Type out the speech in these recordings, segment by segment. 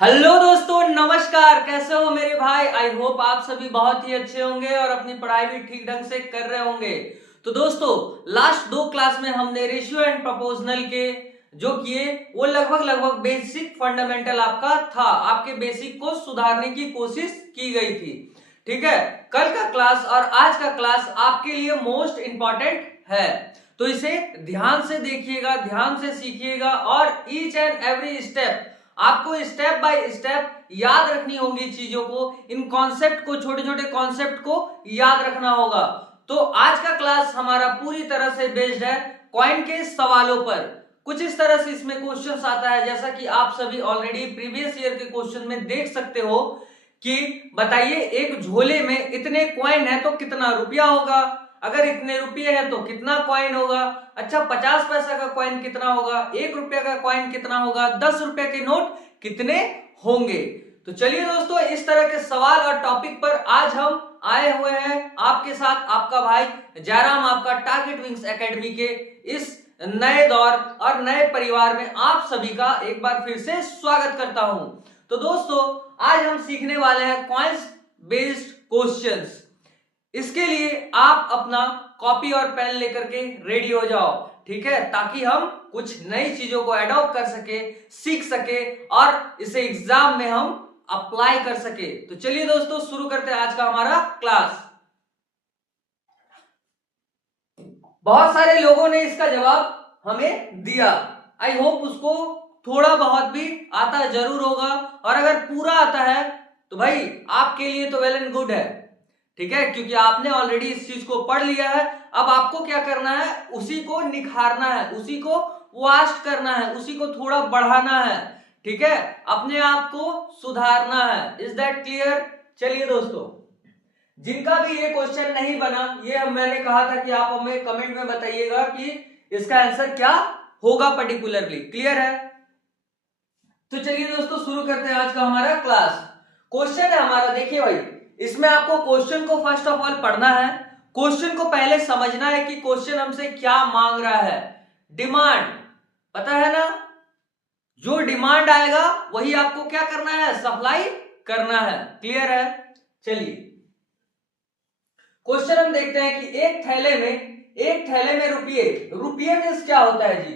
Hello दोस्तों, नमस्कार। कैसे हो मेरे भाई? आई होप आप सभी बहुत ही अच्छे होंगे और अपनी पढ़ाई भी ठीक ढंग से कर रहे होंगे। तो दोस्तों, लास्ट दो क्लास में हमने रेशियो एंड प्रोपोर्शनल के जो किए वो लगभग बेसिक फंडामेंटल आपका था। आपके बेसिक को सुधारने की कोशिश की गई थी। ठीक है, कल का क्लास और आज का क्लास आपके लिए मोस्ट इंपॉर्टेंट है, तो इसे ध्यान से देखिएगा, ध्यान से सीखिएगा और ईच एंड एवरी स्टेप आपको स्टेप बाय स्टेप याद रखनी होगी चीजों को। इन कॉन्सेप्ट को, छोटे छोटे कॉन्सेप्ट को याद रखना होगा। तो आज का क्लास हमारा पूरी तरह से बेस्ड है कॉइन के सवालों पर। कुछ इस तरह से इसमें क्वेश्चन आता है, जैसा कि आप सभी ऑलरेडी प्रीवियस ईयर के क्वेश्चन में देख सकते हो कि बताइए एक झोले में इतने कॉइन है तो कितना रुपया होगा, अगर इतने रुपये है तो कितना कॉइन होगा। अच्छा, 50 पैसा का कॉइन कितना होगा, 1 रुपया का कॉइन कितना होगा, 10 रुपए के नोट कितने होंगे। तो चलिए दोस्तों, इस तरह के सवाल और टॉपिक पर आज हम आए हुए हैं आपके साथ। आपका भाई जयराम, आपका टारगेट विंग्स एकेडमी के इस नए दौर और नए परिवार में आप सभी का एक बार फिर से स्वागत करता हूं। तो दोस्तों, आज हम सीखने वाले हैं कॉइन्स बेस्ड क्वेश्चंस। इसके लिए आप अपना कॉपी और पेन लेकर के रेडी हो जाओ, ठीक है, ताकि हम कुछ नई चीजों को एडॉप्ट कर सके, सीख सके और इसे एग्जाम में हम अप्लाई कर सके। तो चलिए दोस्तों, शुरू करते हैं आज का हमारा क्लास। बहुत सारे लोगों ने इसका जवाब हमें दिया। आई होप उसको थोड़ा बहुत भी आता जरूर होगा, और अगर पूरा आता है तो भाई आपके लिए तो वेल एंड गुड है, ठीक है, क्योंकि आपने ऑलरेडी इस चीज को पढ़ लिया है। अब आपको क्या करना है, उसी को निखारना है, उसी को वास्ट करना है, उसी को थोड़ा बढ़ाना है, ठीक है, अपने आप को सुधारना है। Is that clear? चलिए दोस्तों, जिनका भी ये क्वेश्चन नहीं बना, ये मैंने कहा था कि आप हमें कमेंट में बताइएगा कि इसका आंसर क्या होगा पर्टिकुलरली। क्लियर है? तो चलिए दोस्तों, शुरू करते हैं आज का हमारा क्लास। क्वेश्चन है हमारा, देखिए भाई, इसमें आपको क्वेश्चन को फर्स्ट ऑफ ऑल पढ़ना है। क्वेश्चन को पहले समझना है कि क्वेश्चन हमसे क्या मांग रहा है। डिमांड पता है ना, जो डिमांड आएगा वही आपको क्या करना है, सप्लाई करना है। क्लियर है? चलिए क्वेश्चन हम देखते हैं कि एक थैले में रुपये, रुपये मीन्स क्या होता है जी,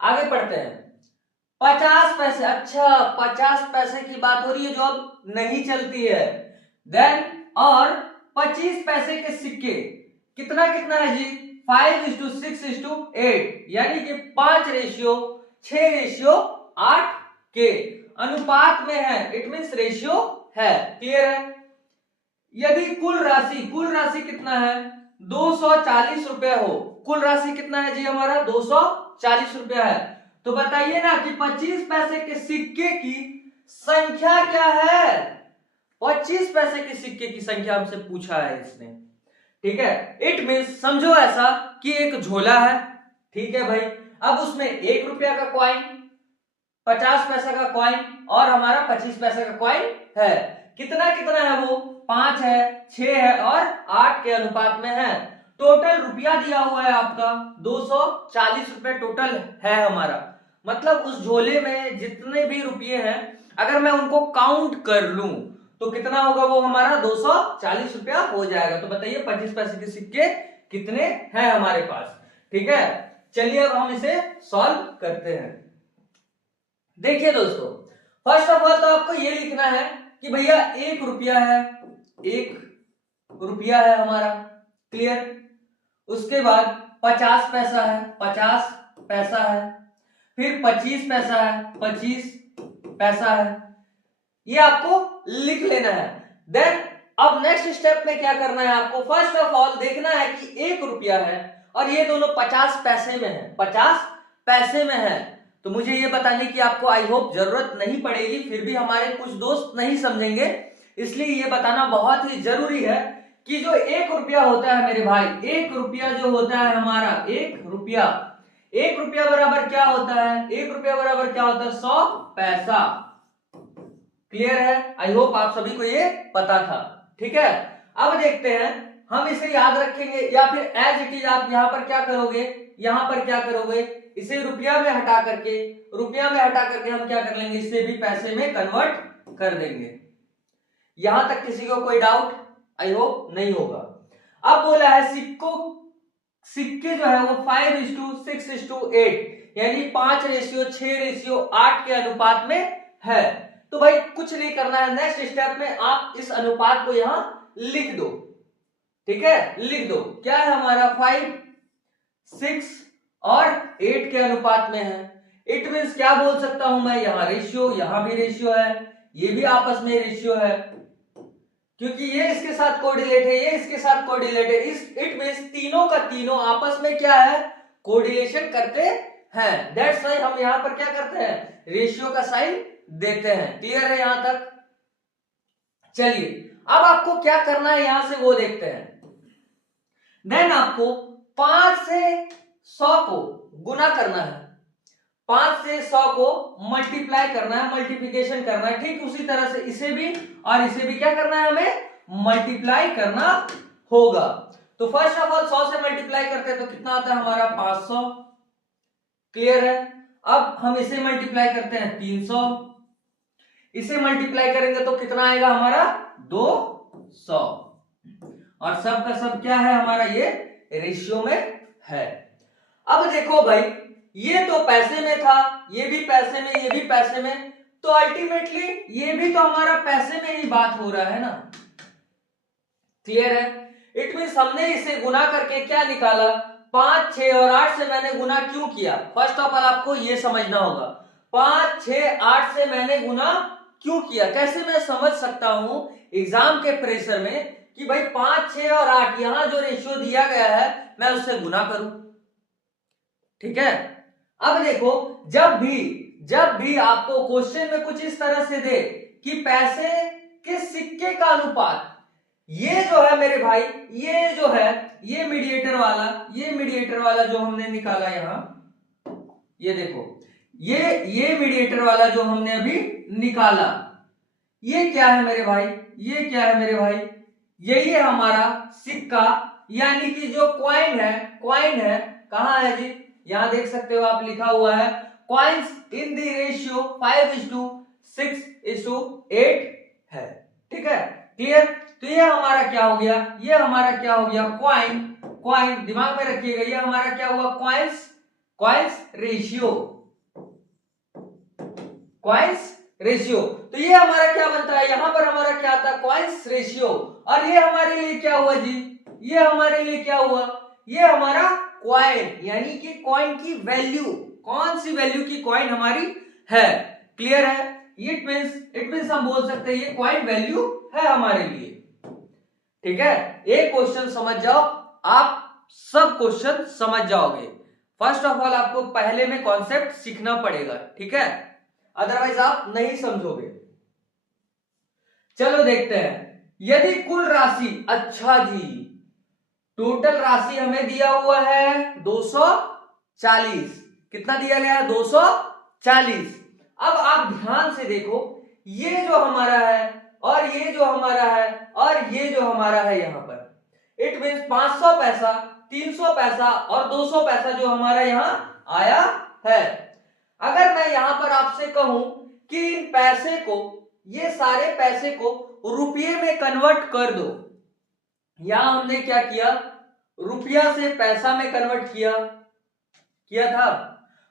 आगे पढ़ते हैं। 50 पैसे, अच्छा 50 पैसे की बात हो रही है जो अब नहीं चलती है। देन और 25 पैसे के सिक्के, कितना कितना है जी, 5:6:8, यानी कि 5:6:8 के अनुपात में है। इट मीन्स रेशियो है। क्लियर है? यदि कुल राशि कितना है, 240 रुपया हो, कुल राशि कितना है जी हमारा, 240 रुपया है, तो बताइए ना कि 25 पैसे के सिक्के की संख्या क्या है। 25 पैसे के सिक्के की संख्या हमसे पूछा है इसने, ठीक है। इट मीन्स समझो ऐसा कि एक झोला है, ठीक है भाई, अब उसमें 1 रुपया का कॉइन, 50 पैसे का कॉइन और हमारा 25 पैसे का कॉइन है। कितना कितना है वो, 5 है, 6 है और 8 के अनुपात में है। टोटल रुपया दिया हुआ है आपका 240 रुपए टोटल है हमारा। मतलब उस झोले में जितने भी रुपये हैं, अगर मैं उनको काउंट कर लूं तो कितना होगा, वो हमारा 240 रुपया हो जाएगा। तो बताइए 25 पैसे के सिक्के कितने हैं हमारे पास, ठीक है। चलिए अब हम इसे सॉल्व करते हैं। देखिए दोस्तों, फर्स्ट ऑफ ऑल तो आपको ये लिखना है कि भैया 1 रुपया है, 1 रुपया है हमारा। क्लियर? उसके बाद 50 पैसा है, 50 पैसा है, फिर 25 पैसा है, 25 पैसा है। ये आपको लिख लेना है। देन अब नेक्स्ट स्टेप में क्या करना है आपको, फर्स्ट ऑफ ऑल देखना है कि 1 रुपया है और ये दोनों 50 पैसे में है, 50 पैसे में है। तो मुझे ये बताने की आपको आई होप जरूरत नहीं पड़ेगी, फिर भी हमारे कुछ दोस्त नहीं समझेंगे, इसलिए ये बताना बहुत ही जरूरी है कि जो 1 रुपया होता है मेरे भाई, 1 रुपया जो होता है हमारा, 1 रुपया, 1 रुपया बराबर क्या होता है, 1 रुपया बराबर क्या होता है, 100 पैसा। क्लियर है? आई होप आप सभी को ये पता था, ठीक है। अब देखते हैं हम इसे याद रखेंगे या फिर एज इट इज आप यहां पर क्या करोगे, यहां पर क्या करोगे, इसे रुपया में हटा करके रुपया में हटा करके हम क्या कर लेंगे, इसे भी पैसे में कन्वर्ट कर देंगे। यहां तक किसी को कोई डाउट? आई होप नहीं होगा। अब बोला है सिक्के जो है वो 5:6:8 यानी 5:6:8 के अनुपात में है। तो भाई कुछ नहीं करना है, नेक्स्ट स्टेप में आप इस अनुपात को यहां लिख दो। ठीक है, लिख दो। क्या है हमारा 5, 6 और 8 के अनुपात में है। इट मींस क्या बोल सकता हूं मैं, यहां रेशियो, यहां भी रेशियो है, ये भी आपस में रेशियो है, क्योंकि ये इसके साथ कोरिलेट है, ये इसके साथ कोरिलेट है। इट मींस तीनों का तीनों आपस में क्या है, कोरिलेशन करते हैं। दैट्स व्हाई हम यहां पर क्या करते हैं, रेशियो का साइन देते हैं। क्लियर है यहां तक? चलिए अब आपको क्या करना है यहां से वो देखते हैं। देन आपको 5 से 100 को गुना करना है, 5 से 100 को मल्टीप्लाई करना है, मल्टीप्लिकेशन करना है। ठीक उसी तरह से इसे भी और इसे भी क्या करना है, हमें मल्टीप्लाई करना होगा। तो फर्स्ट ऑफ ऑल 100 से मल्टीप्लाई करते हैं तो कितना आता है हमारा 500। क्लियर है? अब हम इसे मल्टीप्लाई करते हैं 300, इसे मल्टीप्लाई करेंगे तो कितना आएगा हमारा 200, और सब का सब क्या है हमारा, ये रेशियो में है। अब देखो भाई, ये तो पैसे में था, ये भी पैसे में, ये भी पैसे में, तो अल्टीमेटली ये भी तो हमारा पैसे में ही बात हो रहा है ना। क्लियर है? इट मींस हमने इसे गुना करके क्या निकाला, 5, 6 और 8 से मैंने गुना क्यों किया। फर्स्ट ऑफ ऑल आपको ये समझना होगा, 5, 6, 8 से मैंने गुना क्यों किया। कैसे मैं समझ सकता हूं एग्जाम के प्रेशर में कि भाई 5, 6 और 8 यहां जो रेशियो दिया गया है मैं उससे गुना करूं। ठीक है? अब देखो, जब भी आपको क्वेश्चन में कुछ इस तरह से दे कि पैसे के सिक्के का अनुपात, ये जो है मेरे भाई, ये जो है ये मीडिएटर वाला जो हमने निकाला यहां, ये देखो, ये मीडिएटर वाला जो हमने अभी निकाला, ये क्या है मेरे भाई, ये क्या है मेरे भाई, यही है हमारा सिक्का, यानी कि जो कॉइन है कहां है जी, यहां देख सकते हो आप, लिखा हुआ है कॉइन्स इन द रेशियो 5:6:8 है। ठीक है, क्लियर? तो ये हमारा क्या हो गया, ये हमारा क्या हो गया, कॉइन दिमाग में रखिएगा, ये हमारा क्या हुआ, कॉइन्स रेशियो। तो ये हमारा क्या बनता है, यहां पर हमारा क्या आता है, कॉइन्स रेशियो। और ये हमारे लिए क्या हुआ जी, ये हमारे लिए क्या हुआ, ये हमारा कॉइन, यानी कि कॉइन की वैल्यू, कौन सी वैल्यू की कॉइन हमारी है। क्लियर है? इट मींस हम बोल सकते हैं ये कॉइन वैल्यू है हमारे लिए। ठीक है, एक क्वेश्चन समझ जाओ, आप सब क्वेश्चन समझ जाओगे। फर्स्ट ऑफ ऑल आपको पहले में कॉन्सेप्ट सीखना पड़ेगा, ठीक है, अदरवाइज आप नहीं समझोगे। चलो देखते हैं, यदि कुल राशि, अच्छा जी, टोटल राशि हमें दिया हुआ है 240, कितना दिया गया है, 240। अब आप ध्यान से देखो, ये जो हमारा है और ये जो हमारा है और ये जो हमारा है यहां पर, इट मींस 500 पैसा, 300 पैसा और 200 पैसा जो हमारा यहां आया है। अगर मैं यहां पर आपसे कहूं कि इन पैसे को, ये सारे पैसे को रुपये में कन्वर्ट कर दो, यहां हमने क्या किया, रुपया से पैसा में कन्वर्ट किया था,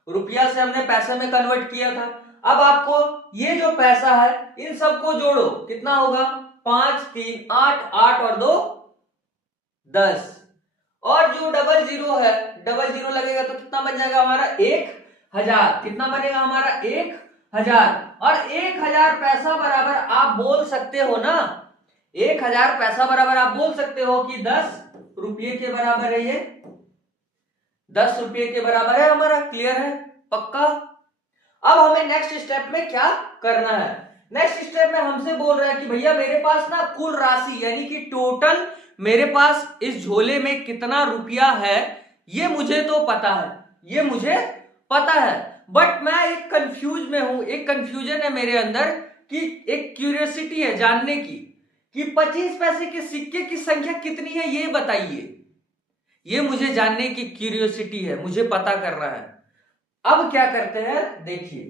रुपया से हमने पैसे में कन्वर्ट किया था। अब आपको ये जो पैसा है इन सबको जोड़ो, कितना होगा, 5, 3, 8, 8 और 2 10, और जो डबल जीरो है, डबल जीरो लगेगा तो कितना बन जाएगा हमारा 1000, कितना बनेगा हमारा 1000, और 1000 पैसा बराबर आप बोल सकते हो ना, 1000 पैसा बराबर आप बोल सकते हो कि 10 रुपये के बराबर है, ये 10 रुपये के बराबर है हमारा। क्लियर है? पक्का? अब हमें नेक्स्ट स्टेप में क्या करना है, नेक्स्ट स्टेप में हमसे बोल रहा है कि भैया मेरे पास ना कुल राशि, यानी कि टोटल मेरे पास इस झोले में कितना रुपया है, ये मुझे तो पता है, ये मुझे पता है, बट मैं एक कंफ्यूज में हूं, एक कंफ्यूजन है मेरे अंदर, कि एक क्यूरियोसिटी है जानने की कि 25 पैसे के सिक्के की संख्या कितनी है, ये बताइए, ये मुझे जानने की क्यूरियोसिटी है, मुझे पता करना है। अब क्या करते हैं देखिए,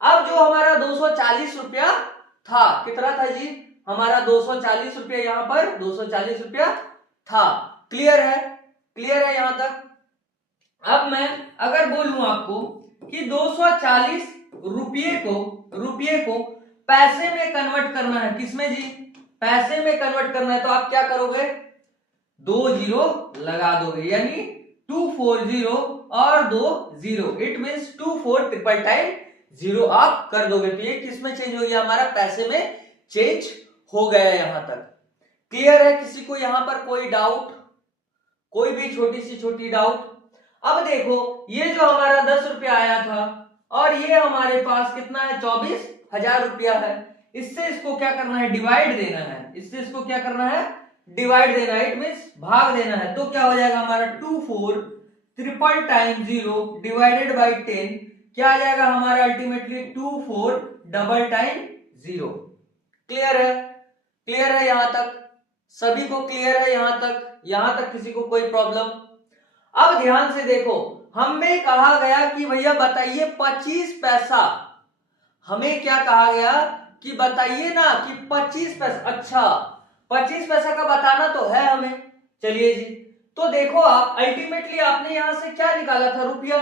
अब जो हमारा 240 रुपया था, कितना था जी हमारा 240 रुपया, यहां पर 240 रुपया था। क्लियर है, क्लियर है यहां तक। अब मैं अगर बोलूं आपको कि 240 रुपये को पैसे में कन्वर्ट करना है, किसमें जी, पैसे में कन्वर्ट करना है, तो आप क्या करोगे, 2 जीरो लगा दोगे, यानी 240 और 2 zero, it means 24 triple time zero आप कर दोगे, तो ये किस में चेंज हो गया, हमारा पैसे में चेंज हो गया यहां तक। क्लियर है, किसी को यहां पर कोई डाउट, कोई भी छोटी सी छोटी डाउट। अब देखो ये जो हमारा 10 रुपया आया था और ये हमारे पास कितना है, 24,000 रुपया है, इससे इसको क्या करना है, डिवाइड देना है, इससे इसको क्या करना है, डिवाइड देना है, इट मींस भाग देना है। तो क्या हो जाएगा हमारा 24 triple time zero divided by 10, क्या आ जाएगा हमारा ultimately 24 double time zero. Clear है, क्लियर है यहां तक, सभी को क्लियर है यहां तक, यहां तक किसी को कोई प्रॉब्लम। अब ध्यान से देखो, हमें कहा गया कि भैया बताइए 25 पैसा, हमें क्या कहा गया कि बताइए ना कि 25 पैसा, अच्छा 25 पैसा का बताना तो है हमें, चलिए जी। तो देखो आप अल्टीमेटली आपने यहां से क्या निकाला था, रुपया,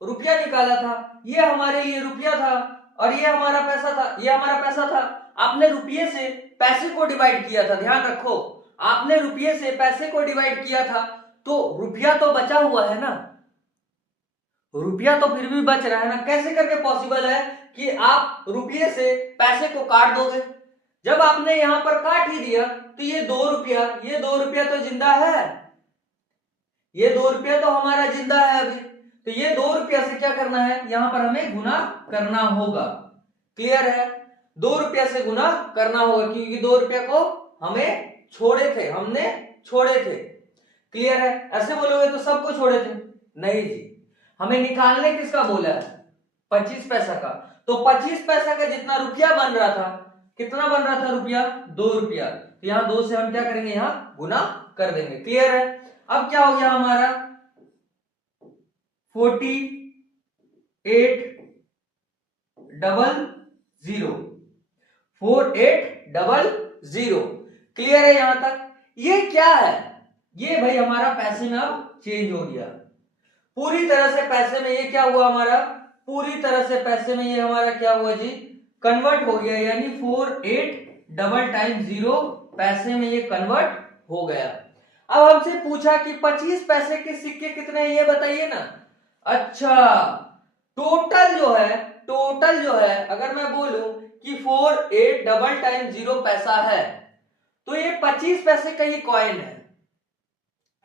रुपया निकाला था, ये हमारे लिए रुपया था और ये हमारा पैसा था, ये हमारा पैसा था। आपने रुपये से पैसे को डिवाइड किया था, ध्यान रखो, आपने रुपये से पैसे को डिवाइड किया था, तो रुपया तो बचा हुआ है ना, रुपया तो फिर भी बच रहा है ना। कैसे करके पॉसिबल है कि आप रुपये से पैसे को काट दोगे, जब आपने यहां पर काट ही दिया तो ये 2 रुपया, ये 2 रुपया तो जिंदा है, ये 2 रुपया तो हमारा जिंदा है अभी, तो ये 2 रुपया से क्या करना है, यहां पर हमें गुना करना होगा। क्लियर है, 2 रुपया से गुना करना होगा, क्योंकि 2 रुपया को हमें छोड़े थे, हमने छोड़े थे। क्लियर है, ऐसे बोलोगे तो सबको छोड़े थे, नहीं जी, हमें निकालने किसका बोला है, 25 पैसा का। तो 25 पैसा का जितना रुपया बन रहा था, कितना बन रहा था रुपया, 2 रुपया, तो यहां 2 से हम क्या करेंगे, यहां गुना कर देंगे। क्लियर है, अब क्या हो गया हमारा 4800, 4800। क्लियर है यहां तक, ये क्या है, ये भाई हमारा पैसे में अब चेंज हो गया, पूरी तरह से पैसे में ये क्या हुआ हमारा, पूरी तरह से पैसे में ये हमारा क्या हुआ जी, कन्वर्ट हो गया, यानी 4800 पैसे में ये कन्वर्ट हो गया। अब हमसे पूछा कि 25 पैसे के सिक्के कितने हैं, ये बताइए ना। अच्छा, टोटल जो है अगर मैं बोलूं कि 4800 पैसा है, तो ये 25 पैसे का ही कॉइन है,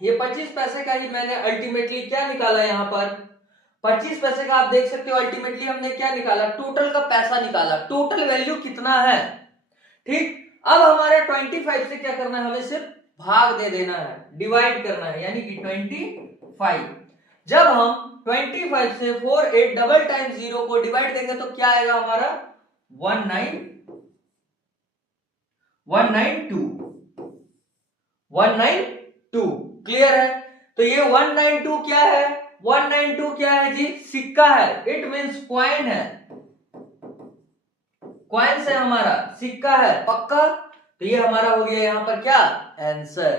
ये 25 पैसे का ही मैंने अल्टीमेटली क्या निकाला, यहां पर 25 पैसे का आप देख सकते हो, अल्टीमेटली हमने क्या निकाला, टोटल का पैसा निकाला, टोटल वैल्यू कितना है। ठीक, अब हमारे 25 से क्या करना है, हमें सिर्फ भाग दे देना है, डिवाइड करना है, यानी कि 25। जब हम 25 से 4800 को डिवाइड देंगे तो क्या आएगा हमारा 192। क्लियर है, तो ये 192 क्या है, 192 क्या है जी, सिक्का है, इट मींस कॉइन है, कॉइन से हमारा सिक्का है पक्का, तो ये हमारा हो गया यहां पर क्या आंसर।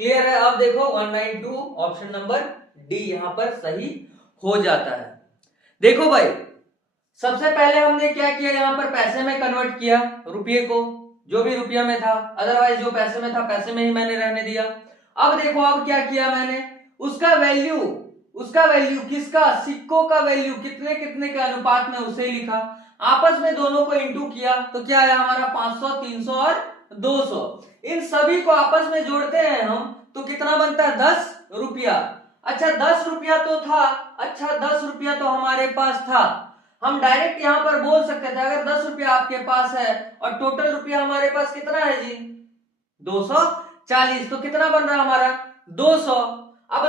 क्लियर है, अब देखो 192 ऑप्शन नंबर डी यहां पर सही हो जाता है। देखो भाई, सबसे पहले हमने क्या किया, यहां पर पैसे में कन्वर्ट किया रुपये को, जो भी रुपया में था, अदरवाइज जो पैसे में था पैसे में ही मैंने रहने दिया। अब देखो, अब क्या किया मैंने, उसका वैल्यू किसका, सिक्कों का वैल्यू कितने कितने के अनुपात में उसे लिखा, आपस में दोनों को इंटू किया, तो क्या आया हमारा 500, 300 और 200। इन सभी को आपस में जोड़ते हैं हम, तो कितना बनता है 10 रुपया। अच्छा 10 रुपया तो था, अच्छा 10 रुपया तो हमारे पास था, हम डायरेक्ट यहां पर बोल सकते थे अगर 10 रुपया आपके पास है और टोटल रुपया हमारे पास कितना है जी 240, तो कितना बन रहा हमारा 200। अब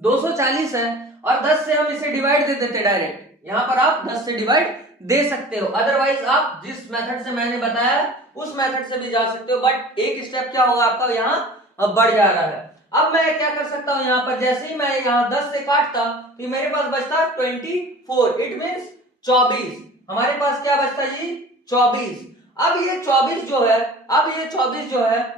240 है और 10 से हम इसे डिवाइड दे देते डायरेक्ट, यहां पर आप 10 से डिवाइड दे सकते हो, अदरवाइज आप जिस मेथड से मैंने बताया उस मेथड से भी जा सकते हो, बट एक स्टेप क्या होगा आपका यहाँ अब बढ़ जा रहा है। अब मैं क्या कर सकता हूं, यहां पर जैसे ही मैं यहां 10 से काटता तो मेरे पास बचता 24, इट मींस 24। हमारे पास क्या बचता जी, 24। अब ये 24 जो है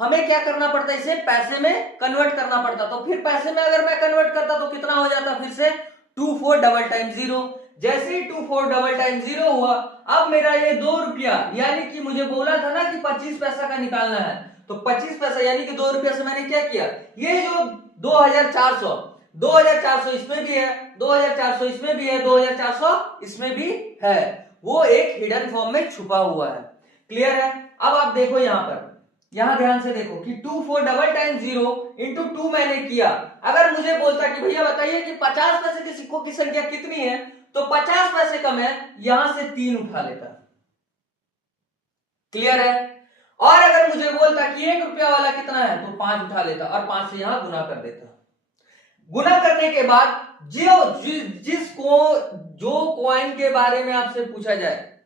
हमें क्या करना पड़ता है, इसे पैसे में कन्वर्ट करना पड़ता। तो फिर पैसे में अगर मैं कन्वर्ट करता तो कितना हो जाता, फिर से 24 डबल टाइम 0। जैसे ही 24 डबल टाइम 0 हुआ, अब मेरा ये 2 रुपया, यानी कि मुझे बोला था ना कि 25 पैसा का निकालना है, तो 25 पैसा यानी कि 2 रुपया से मैंने क्या किया, ये जो 2400 इसमें भी है, 2400 इसमें भी है, 2400 इसमें भी है, वो एक हिडन फॉर्म में छुपा हुआ है। क्लियर है। अब आप देखो यहां पर, यहां ध्यान से देखो कि 24 डबल टाइम 0 इंटू 2 मैंने किया। अगर मुझे बोलता कि भैया बताइए कि 50 पैसे के सिक्कों की संख्या कितनी है, तो 50 पैसे का मैं यहां से 3 उठा लेता। क्लियर है। और अगर मुझे बोलता कि 1 रुपया वाला कितना है, तो 5 उठा लेता और 5 से यहां गुना कर देता। गुना करने के बाद जो कॉइन के बारे में आपसे पूछा जाए,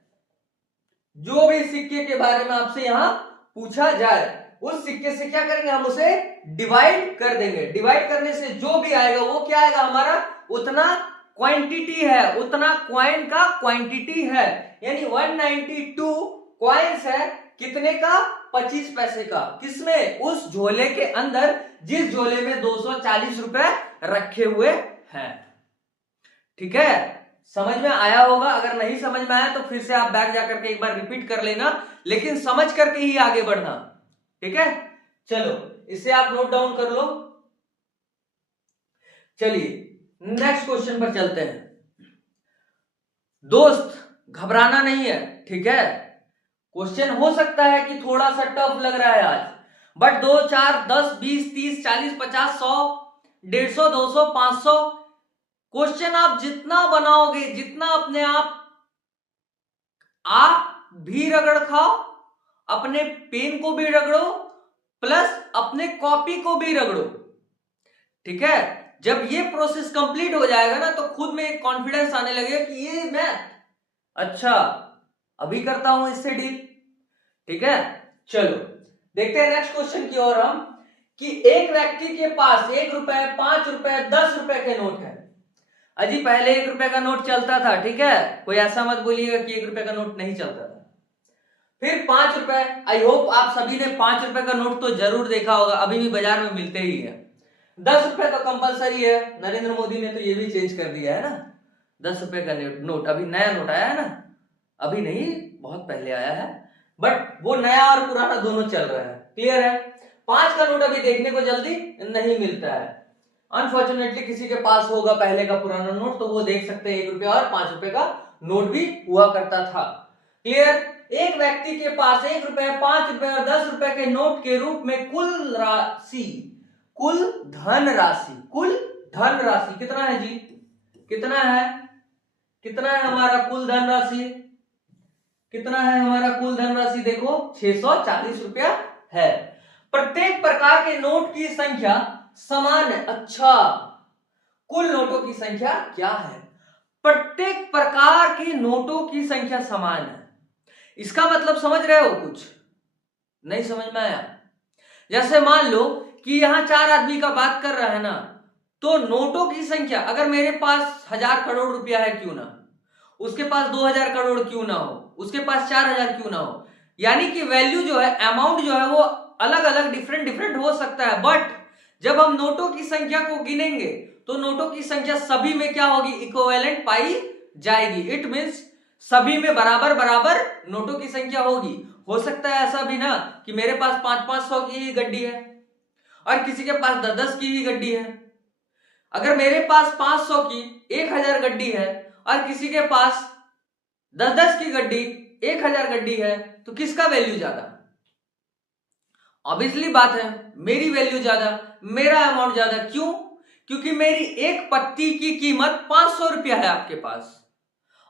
जो भी सिक्के के बारे में आपसे यहां पूछा जाए, उस सिक्के से क्या करेंगे, हम उसे डिवाइड कर देंगे। डिवाइड करने से जो भी आएगा वो क्या आएगा, हमारा उतना क्वांटिटी है, उतना कॉइन का क्वांटिटी है। यानी 192 कॉइन्स है, कितने का, 25 पैसे का। किसमें, उस झोले के अंदर, जिस झोले में 240 रुपए रखे हुए हैं। ठीक है, समझ में आया होगा। अगर नहीं समझ में आया तो फिर से आप बैक जाकर के एक बार रिपीट कर लेना, लेकिन समझ करके ही आगे बढ़ना। ठीक है, चलो इसे आप नोट डाउन कर लो। चलिए नेक्स्ट क्वेश्चन पर चलते हैं। दोस्त घबराना नहीं है, ठीक है। क्वेश्चन हो सकता है कि थोड़ा सा टफ लग रहा है आज, बट 2, 4, 10, 20, 30, 40, 50, 100, 150, 200, 500 क्वेश्चन आप जितना बनाओगे, जितना अपने आप भी रगड़ खाओ, अपने पेन को भी रगड़ो, प्लस अपने कॉपी को भी रगड़ो। ठीक है, जब ये प्रोसेस कंप्लीट हो जाएगा ना, तो खुद में एक कॉन्फिडेंस आने लगेगा कि ये मैथ अच्छा अभी करता हूं इससे डील। ठीक है, चलो देखते हैं नेक्स्ट क्वेश्चन की ओर हम, कि एक व्यक्ति के पास 1 रुपए, 5 रुपए, 10 रुपए के नोट है। अजी पहले 1 रुपए का नोट चलता था, ठीक है, कोई ऐसा मत बोलिएगा कि 1 रुपए का नोट नहीं चलता था। फिर 5 रुपए, आई होप आप सभी ने 5 रुपए का नोट तो जरूर देखा होगा, अभी भी बाजार में मिलते ही है। 10 रुपए तो कंपलसरी है, नरेंद्र मोदी ने तो ये भी चेंज कर दिया है ना, 10 रुपए का नोट, अभी नया नोट आया है ना, अभी नहीं बहुत पहले आया है, बट वो नया और पुराना दोनों चल रहा है। क्लियर है। 5 का नोट अभी देखने को जल्दी नहीं मिलता है, अनफॉर्चुनेटली किसी के पास होगा पहले का पुराना नोट तो वो देख सकते हैं 1 रुपया और 5 रुपए का नोट भी हुआ करता था। क्लियर। एक व्यक्ति के पास 1 रुपए, 5 रुपए और 10 रुपए के नोट के रूप में कुल धन राशि कितना है जी, कितना है हमारा कुल धन राशि, कितना है हमारा कुल धन राशि, देखो 640 रुपया है। प्रत्येक प्रकार के नोट की संख्या समान है। अच्छा, कुल नोटों की संख्या क्या है, प्रत्येक प्रकार के नोटों की संख्या समान है। इसका मतलब समझ रहे हो, कुछ नहीं समझ में आया। जैसे मान लो कि यहां 4 आदमी का बात कर रहा है ना, तो नोटों की संख्या, अगर मेरे पास 1000 करोड़ रुपया है क्यों ना, उसके पास 2000 करोड़ क्यों ना हो, उसके पास 4000 क्यों ना हो, यानी कि वैल्यू जो है, अमाउंट जो है वो अलग अलग डिफरेंट हो सकता है, बट जब हम नोटों की संख्या को गिनेंगे तो नोटों की संख्या सभी में क्या होगी, इक्विवेलेंट पाई जाएगी। इट मींस सभी में बराबर बराबर नोटों की संख्या होगी। हो सकता है ऐसा भी ना कि मेरे पास 500 की ही गड्डी है और किसी के पास 10 की ही गड्डी है। अगर मेरे पास 500 की 1000 गड्डी है और किसी के पास 10 की गड्डी 1000 गड्डी है, तो किसका वैल्यू ज्यादा? ऑब्वियसली बात है मेरी वैल्यू ज्यादा, मेरा अमाउंट ज्यादा। क्यों? क्योंकि मेरी एक पत्ती की कीमत 500 रुपया है आपके पास,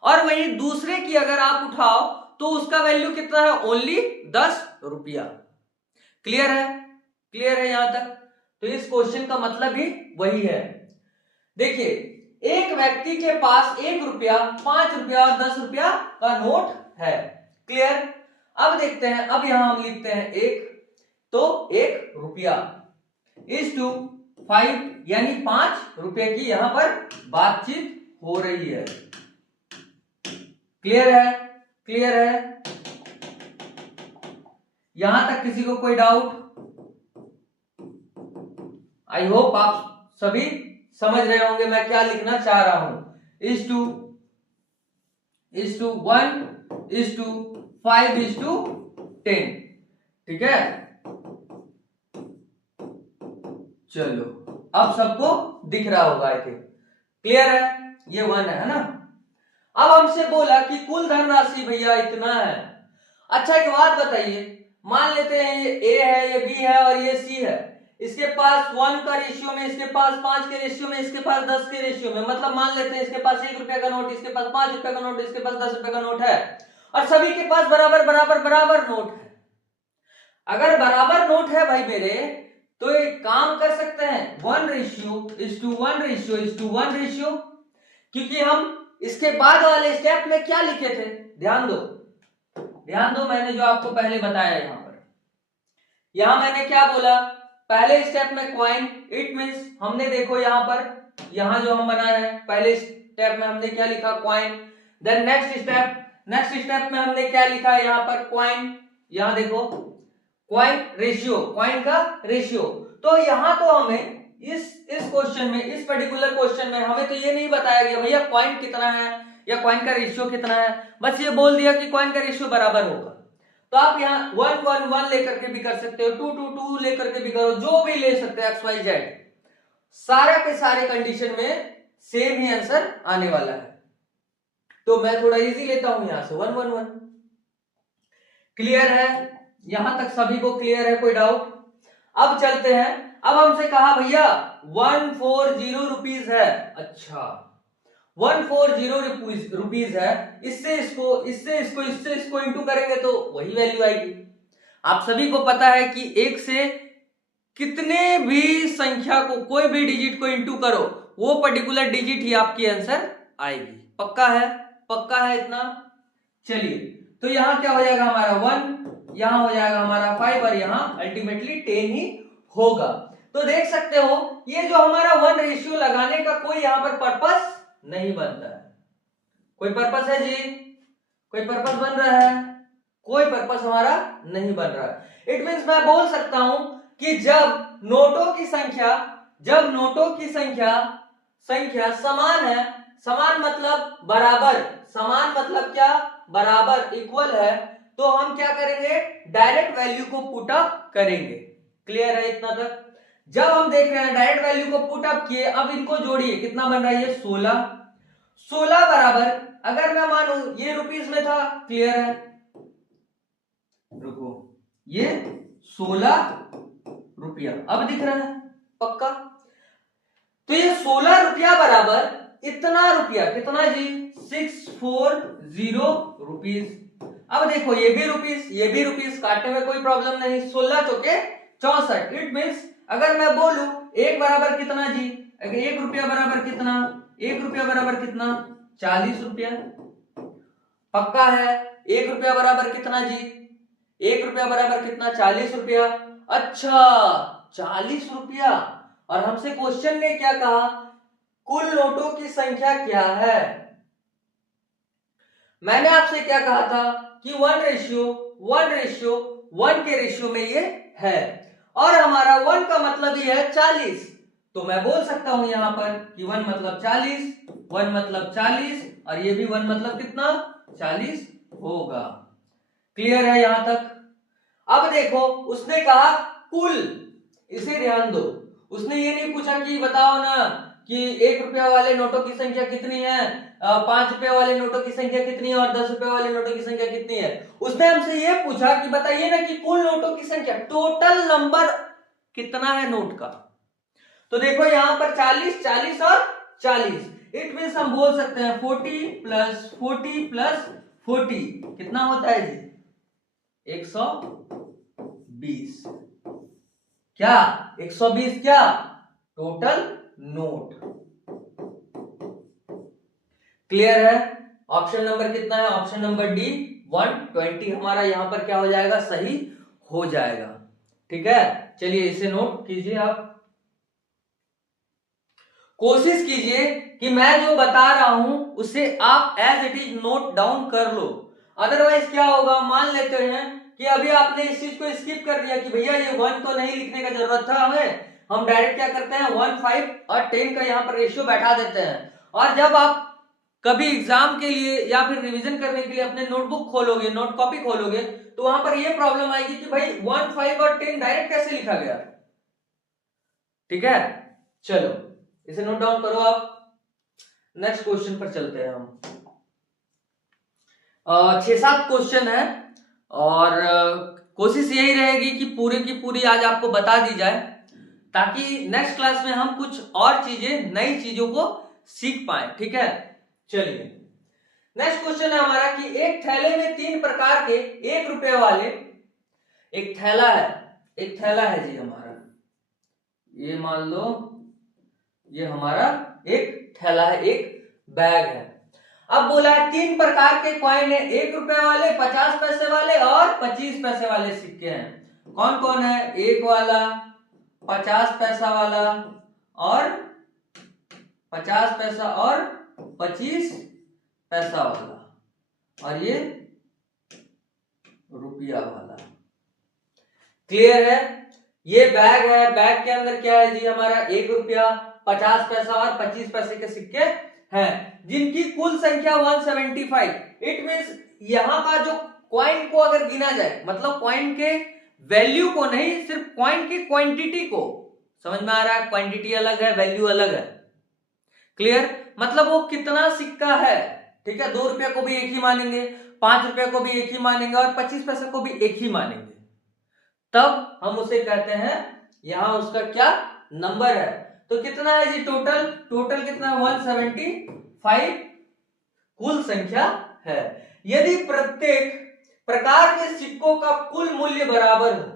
और वहीं दूसरे की अगर आप उठाओ तो उसका वैल्यू कितना है, ओनली 10 रुपया। क्लियर है यहां तक। तो इस क्वेश्चन का मतलब ही वही है। देखिए, एक व्यक्ति के पास 1 रुपया, 5 रुपया और 10 रुपया का नोट है। क्लियर। अब देखते हैं, अब यहां हम लिखते हैं 1, तो 1 रुपया। इज टू 5, यानी 5 रुपए की यहां पर बातचीत हो रही है। क्लियर है? क्लियर है? यहां तक किसी को कोई डाउट? आई होप आप सभी समझ रहे होंगे मैं क्या लिखना चाह रहा हूं। Is to 1 is to 5 is to 10। ठीक है, चलो अब सबको दिख रहा होगा आई थिंक। क्लियर है? ये 1 है ना। अब हमसे बोला कि कुल धनराशि भैया इतना है। अच्छा एक बात बताइए, मान लेते हैं ये ए है, ये बी है और ये सी है। इसके पास 1 का रेशियो में, इसके पास 5 के रेशियो में, इसके पास 10 के रेशियो में। मतलब मान लेते हैं इसके पास 1 रुपए का नोट, इसके पास 5 रुपए का नोट, इसके पास 10 रुपए का नोट है और सभी के पास बराबर बराबर बराबर नोट है। अगर बराबर नोट है भाई मेरे, तो एक काम कर सकते हैं 1 ratio is to 1 ratio is to 1 ratio, क्योंकि हम इसके बाद वाले स्टेप में क्या लिखे थे, ध्यान दो ध्यान दो, मैंने जो आपको पहले बताया यहां मैंने क्या बोला, पहले स्टेप में क्वाइन, इट मींस हमने देखो यहां पर, यहां जो हम बना रहे हैं पहले स्टेप में हमने क्या लिखा, क्वाइन। देन नेक्स्ट स्टेप में हमने क्या लिखा यहां पर, क्वाइन। यहां देखो क्वाइन रेशियो, क्वाइन का रेशियो। तो यहां तो हमें इस क्वेश्चन में, इस पर्टिकुलर क्वेश्चन में हमें तो ये नहीं बताया गया भैया क्वाइन कितना है या क्वाइन का रेशियो कितना है, बस ये बोल दिया कि क्वाइन का रेशियो बराबर होगा। तो आप यहाँ 1 1 1 लेकर के भी कर सकते हो, 2 2 2 लेकर के भी करो, जो भी ले सकते हो, एक्स वाई जेड, सारा के सारे कंडीशन में सेम ही आंसर आने वाला है। तो मैं थोड़ा इजी लेता हूं यहां से 1 1 1। क्लियर है? यहां तक सभी को क्लियर है? कोई डाउट? अब चलते हैं, अब हमसे कहा भैया 140 रुपीज है। अच्छा 140 रुपीज है, इससे इसको इंटू करेंगे तो वही वैल्यू आएगी। आप सभी को पता है कि एक से कितने भी संख्या को, कोई भी डिजिट को इंटू करो, वो पर्टिकुलर डिजिट ही आपकी आंसर आएगी। पक्का है? पक्का है इतना? चलिए, तो यहां क्या हो जाएगा हमारा 1, यहां हो जाएगा हमारा 5 और यहां अल्टीमेटली 10 ही होगा। तो देख सकते हो ये जो हमारा 1 रेशियो लगाने का कोई यहां पर पर्पस नहीं बनता है। कोई पर्पस है जी? कोई पर्पस बन रहा है? कोई पर्पस हमारा नहीं बन रहा है। इट मींस मैं बोल सकता हूं कि जब नोटों की संख्या समान है, समान मतलब बराबर, समान मतलब क्या, बराबर, इक्वल है, तो हम क्या करेंगे, डायरेक्ट वैल्यू को पुट अप करेंगे। क्लियर है इतना तक? जब हम देख रहे हैं डायरेक्ट वैल्यू को पुट अप किए, अब इनको जोड़िए, कितना बन रहा है ये 16 बराबर, अगर मैं मानूं ये रुपीस में था, क्लियर है, रुको, ये 16 रुपया अब दिख रहा है पक्का। तो ये 16 रुपया बराबर इतना रुपया, कितना जी, 640 रुपीस। अब देखो ये भी रुपीस, काटने में कोई प्रॉब्लम नहीं, 16 चौके 64। इट मींस अगर मैं बोलूं 1 बराबर कितना जी, 1 रुपया बराबर कितना, 1 रुपया बराबर कितना, 40 रुपया। पक्का है? 1 रुपया बराबर कितना जी, 1 रुपया बराबर कितना, 40 रुपया। अच्छा 40 रुपया, और हमसे क्वेश्चन ने क्या कहा, कुल नोटों की संख्या क्या है। मैंने आपसे क्या कहा था कि 1 रेशियो 1 के रेशियो में ये है, और हमारा 1 का मतलब ही है 40। तो मैं बोल सकता हूं यहां पर कि 1 मतलब 40, 1 मतलब 40, और ये भी 1 मतलब कितना, 40 होगा। क्लियर है यहां तक? अब देखो उसने कहा कुल, इसे ध्यान दो, उसने ये नहीं पूछा कि बताओ ना कि 1 रुपया वाले नोटों की संख्या कितनी है, 5 रुपया वाले नोटों की संख्या कितनी है और 10 रुपया वाले नोटों की संख्या कितनी है। उसने हमसे ये पूछा कि बताइए ना कि कुल नोटों की संख्या, टोटल नंबर कितना है नोट का। तो देखो यहां पर 40 40 और 40, इट मींस हम बोल सकते हैं 40 प्लस 40 प्लस 40 कितना होता है जी, 120। क्या 120 क्या, टोटल नोट। क्लियर है? ऑप्शन नंबर कितना है, ऑप्शन नंबर डी 120 हमारा यहां पर क्या हो जाएगा, सही हो जाएगा। ठीक है, चलिए इसे नोट कीजिए। आप कोशिश कीजिए कि मैं जो बता रहा हूं उसे आप as it is note down कर लो। अदरवाइज क्या होगा, मान लेते हैं कि अभी आपने इस चीज को स्किप कर दिया कि भैया ये 1 तो नहीं लिखने का जरूरत था हमें, हम डायरेक्ट क्या करते हैं 1, 5 और 10 का यहाँ पर रेशियो बैठा देते हैं। और जब आप कभी एग्जाम के लिए या फिर रिवीजन करने के लिए अपने नोटबुक खोलोगे, नोट कॉपी खोलोगे, तो वहां पर ये प्रॉब्लम आएगी कि भाई 1, 5 और 10 डायरेक्ट कैसे लिखा गया। ठीक है, चलो इसे नोट डाउन करो आप। नेक्स्ट क्वेश्चन पर चलते हैं हम। 6-7 क्वेश्चन है और कोशिश यही रहेगी कि पूरी की पूरी आज आपको बता दी जाए, ताकि नेक्स्ट क्लास में हम कुछ और चीजें, नई चीजों को सीख पाए। ठीक है, चलिए नेक्स्ट क्वेश्चन है हमारा कि एक थैले में 3 प्रकार के 1 रुपए वाले, एक थैला है जी हमारा, ये मान लो ये हमारा एक थैला है, एक बैग है। अब बोला है 3 प्रकार के कॉइन है, 1 रुपए वाले, 50 पैसे वाले और 25 पैसे वाले सिक्के हैं। कौन कौन है? 1 वाला, 50 पैसा वाला और 50 पैसा और 25 पैसा वाला, और ये रुपया वाला। क्लियर है? ये बैग है, बैग के अंदर क्या है जी हमारा 1 रुपया, 50 पैसा और 25 पैसे के सिक्के हैं, जिनकी कुल संख्या 175। इट मींस यहां का जो कॉइन को अगर गिना जाए, मतलब कॉइन के वैल्यू को नहीं, सिर्फ कॉइन की क्वांटिटी को। समझ में आ रहा है? क्वांटिटी अलग है, वैल्यू अलग है। क्लियर? मतलब वो कितना सिक्का है। ठीक है, 2 रुपया को भी एक ही मानेंगे, 5 रुपया को भी एक ही मानेंगे और 25 पैसे को भी एक ही मानेंगे, तब हम उसे कहते हैं, यहां उसका क्या नंबर है। तो कितना है जी टोटल कितना? 175 कुल संख्या है। यदि प्रत्येक प्रकार के सिक्कों का कुल मूल्य बराबर हो,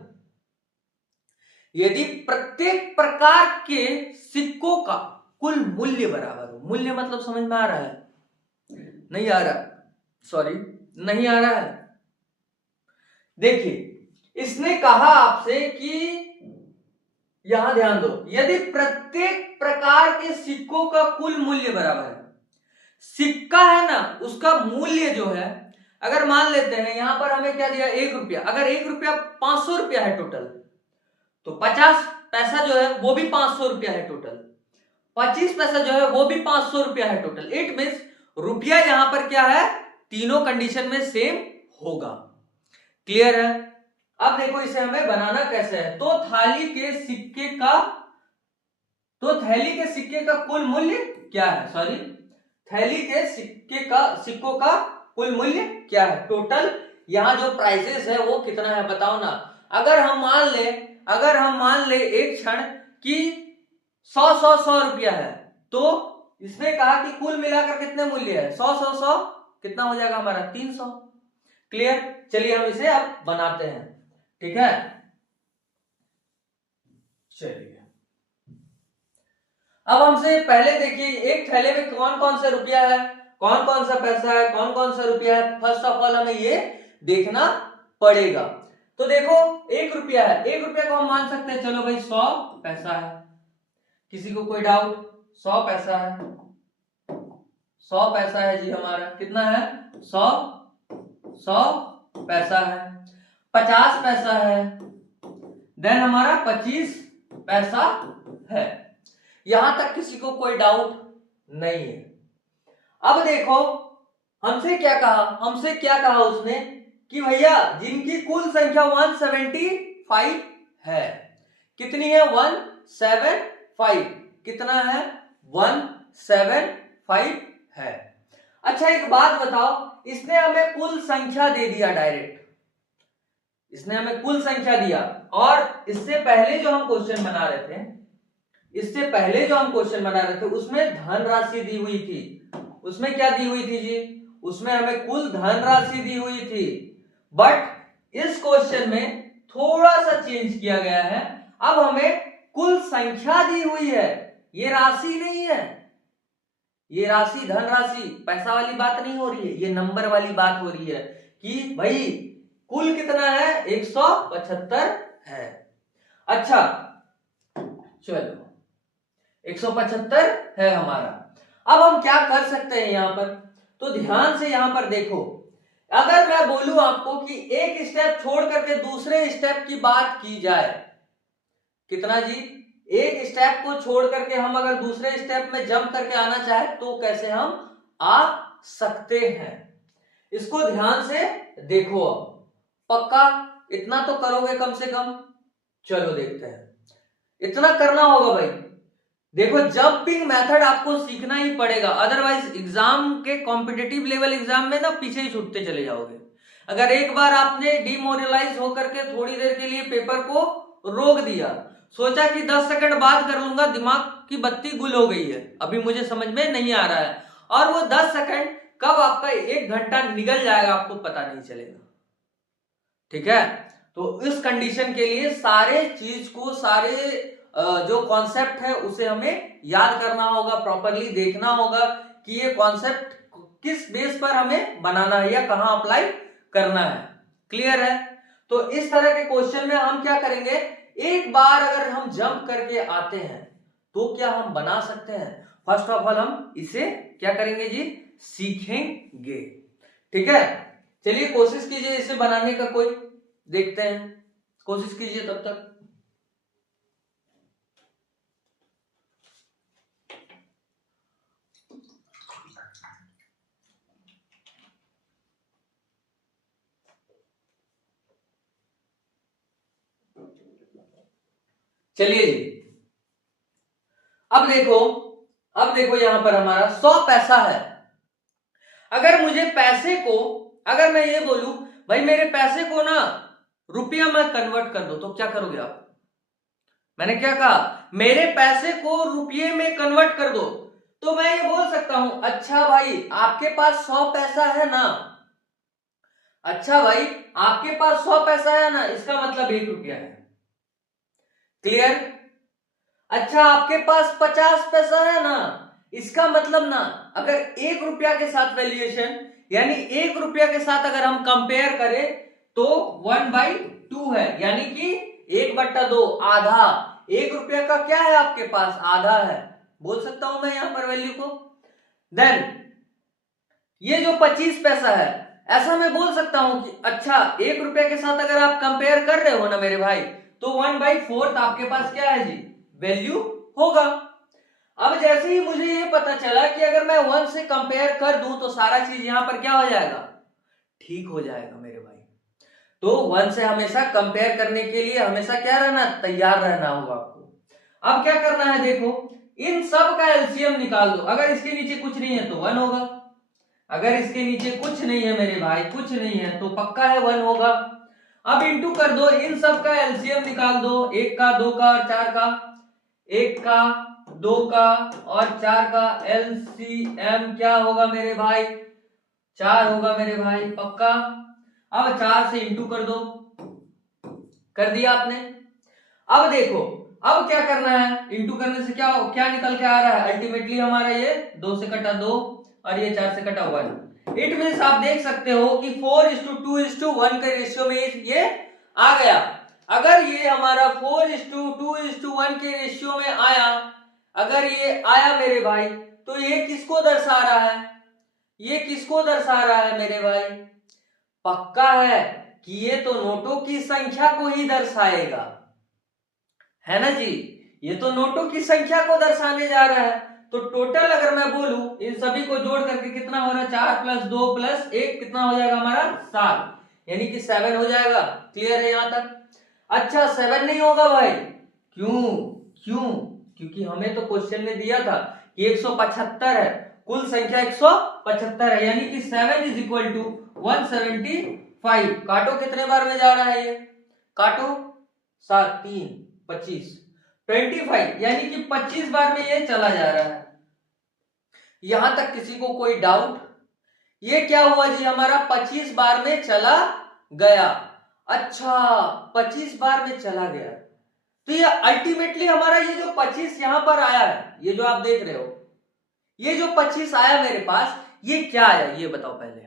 यदि प्रत्येक प्रकार के सिक्कों का कुल मूल्य बराबर हो, मूल्य मतलब समझ में आ रहा है? नहीं आ रहा, सॉरी नहीं आ रहा है। देखिए इसने कहा आपसे कि यहां ध्यान दो, यदि प्रत्येक प्रकार के सिक्कों का कुल मूल्य बराबर है, सिक्का है ना उसका मूल्य जो है, अगर मान लेते हैं यहां पर हमें क्या दिया 1 रुपया, अगर 1 रुपया 500 रुपया है टोटल, तो 50 पैसा जो है वो भी 500 रुपया है टोटल, 25 पैसा जो है वो भी 500 रुपया है टोटल। इट मींस रुपया यहां पर क्या है, तीनों कंडीशन में सेम होगा। क्लियर है? अब देखो इसे हमें बनाना कैसे है। तो थैली के सिक्के का कुल मूल्य क्या है? सॉरी, थैली के सिक्कों का कुल मूल्य क्या है? टोटल यहां जो प्राइसेस है वो कितना है बताओ ना। अगर हम मान ले एक क्षण कि 100 रुपया है, तो इसने कहा कि कुल मिलाकर कितने मूल्य है? 100 कितना हो जाएगा हमारा? 300। क्लियर? चलिए हम इसे अब बनाते हैं। ठीक है, चलिए अब हमसे पहले देखिए एक थैले में कौन कौन सा रुपया है, कौन कौन सा पैसा है, कौन कौन सा रुपया है, फर्स्ट ऑफ ऑल हमें ये देखना पड़ेगा। तो देखो 1 रुपया है, 1 रुपया को हम मान सकते हैं, चलो भाई 100 पैसा है। किसी को कोई डाउट? 100 पैसा है, 100 पैसा है जी हमारा, कितना है? 100 पैसा है। 50 पैसा है, देन हमारा 25 पैसा है। यहां तक किसी को कोई डाउट नहीं है। अब देखो हमसे क्या कहा उसने कि भैया जिनकी कुल संख्या 175 है, कितनी है? 175। कितना है? 175 है। अच्छा एक बात बताओ, इसने हमें कुल संख्या दे दिया डायरेक्ट, इसने हमें कुल संख्या दिया, और इससे पहले जो हम क्वेश्चन बना रहे थे उसमें धनराशि दी हुई थी। उसमें क्या दी हुई थी जी? उसमें हमें कुल धनराशि दी हुई थी। बट इस क्वेश्चन में थोड़ा सा चेंज किया गया है। अब हमें कुल संख्या दी हुई है, ये राशि नहीं है, ये राशि धनराशि पैसा वाली बात नहीं हो रही है, ये नंबर वाली बात हो रही है कि भाई कुल कितना है? 175 है। अच्छा चलो 175 है हमारा। अब हम क्या कर सकते हैं यहां पर, तो ध्यान से यहां पर देखो, अगर मैं बोलूं आपको कि एक स्टेप छोड़ करके दूसरे स्टेप की बात की जाए, कितना जी, एक स्टेप को छोड़ करके हम अगर दूसरे स्टेप में जंप करके आना चाहे तो कैसे हम आ सकते हैं, इसको ध्यान से देखो। अब पक्का इतना तो करोगे कम से कम, चलो देखते हैं, इतना करना होगा भाई। देखो जंपिंग मेथड आपको सीखना ही पड़ेगा, अदरवाइज एग्जाम के कॉम्पिटिटिव लेवल एग्जाम में ना पीछे ही छूटते चले जाओगे। अगर एक बार आपने डिमोरलाइज होकर के थोड़ी देर के लिए पेपर को रोक दिया, सोचा कि 10 सेकंड बाद कर लूंगा, दिमाग की बत्ती गुल हो गई है, अभी मुझे समझ में नहीं आ रहा है, और वो 10 सेकंड कब आपका 1 घंटा निकल जाएगा आपको पता नहीं चलेगा। ठीक है, तो इस कंडीशन के लिए सारे चीज को, सारे जो कॉन्सेप्ट है उसे हमें याद करना होगा, प्रॉपरली देखना होगा कि ये कॉन्सेप्ट किस बेस पर हमें बनाना है या कहां अप्लाई करना है। क्लियर है? तो इस तरह के क्वेश्चन में हम क्या करेंगे, एक बार अगर हम जंप करके आते हैं तो क्या हम बना सकते हैं, फर्स्ट ऑफ ऑल हम इसे क्या करेंगे जी, सीखेंगे। ठीक है, चलिए कोशिश कीजिए इसे बनाने का, कोई देखते हैं, कोशिश कीजिए तब तक। चलिए जी, अब देखो यहां पर हमारा 100 पैसा है। अगर मुझे पैसे को, अगर मैं ये बोलूं भाई मेरे पैसे को ना रुपया में कन्वर्ट कर दो, तो क्या करोगे आप? मैंने क्या कहा, मेरे पैसे को रुपये में कन्वर्ट कर दो, तो मैं ये बोल सकता हूं, अच्छा भाई आपके पास 100 पैसा है ना, अच्छा भाई आपके पास 100 पैसा है ना, इसका मतलब 1 रुपया है। क्लियर? अच्छा आपके पास 50 पैसा है ना, इसका मतलब ना, अगर 1 रुपया के साथ वैल्यूएशन, यानी 1 रुपया के साथ अगर हम कंपेयर करें तो 1/2 है, यानी कि 1/2, आधा। 1 रुपया का क्या है आपके पास, आधा है, बोल सकता हूं मैं यहां पर वैल्यू को। देन ये जो 25 पैसा है, ऐसा मैं बोल सकता हूं कि अच्छा 1 रुपया के साथ अगर आप कंपेयर कर रहे हो ना मेरे भाई, तो 1/4 आपके पास क्या है जी, वैल्यू होगा। अब जैसे ही मुझे ये पता चला कि अगर मैं 1 से कंपेयर कर दूं तो सारा चीज यहां पर क्या हो जाएगा, ठीक हो जाएगा मेरे भाई। तो 1 से हमेशा कंपेयर करने के लिए हमेशा क्या रहना, तैयार रहना होगा आपको। अब क्या करना है, देखो इन सब का एलसीएम निकाल दो, अगर इसके नीचे कुछ नहीं है तो 1 होगा, अगर इसके नीचे कुछ नहीं है मेरे भाई, कुछ नहीं है तो पक्का है 1 होगा। अब इंटू कर दो, इन सब का एलसीएम निकाल दो, 1 का 2 का और 4 का, 1 का 2 का और 4 का एलसीएम क्या होगा मेरे भाई, 4 होगा मेरे भाई, पक्का। अब 4 से इंटू कर दो, कर दिया आपने। अब देखो अब क्या करना है, इंटू करने से क्या क्या निकल के आ रहा है, अल्टीमेटली हमारा ये 2 से कटा 2 और ये 4 से कटा 1। इट मींस आप देख सकते हो कि 4:2:1 के रेशियो में ये आ गया। अगर ये हमारा 4:2:1 के रेशियो में आया, अगर ये आया मेरे भाई, तो ये किसको दर्शा रहा है, ये किसको दर्शा रहा है मेरे भाई, पक्का है कि ये तो नोटों की संख्या को ही दर्शाएगा, है ना जी, ये तो नोटों की संख्या को दर्शाने जा रहा है। तो टोटल अगर मैं बोलूं इन सभी को जोड़ करके कितना हो रहा है, 4 + 2 + 1 कितना हो जाएगा हमारा, 7, यानी कि 7 हो जाएगा। क्लियर है यहां तक? अच्छा 7 नहीं होगा भाई, क्यों क्यों, क्योंकि हमें तो क्वेश्चन में दिया था कि 175 है, कुल संख्या 175 है, यानी कि 7 = 175। काटो कितने बार में जा रहा है ये, काटो 7 3 25, 25, यानी कि 25 बार में ये चला जा रहा है। यहां तक किसी को कोई डाउट? ये क्या हुआ जी, हमारा 25 बार में चला गया। अच्छा 25 बार में चला गया, तो ये अल्टीमेटली हमारा ये जो 25 यहां पर आया है, ये जो आप देख रहे हो, ये जो 25 आया मेरे पास, ये क्या आया ये बताओ पहले।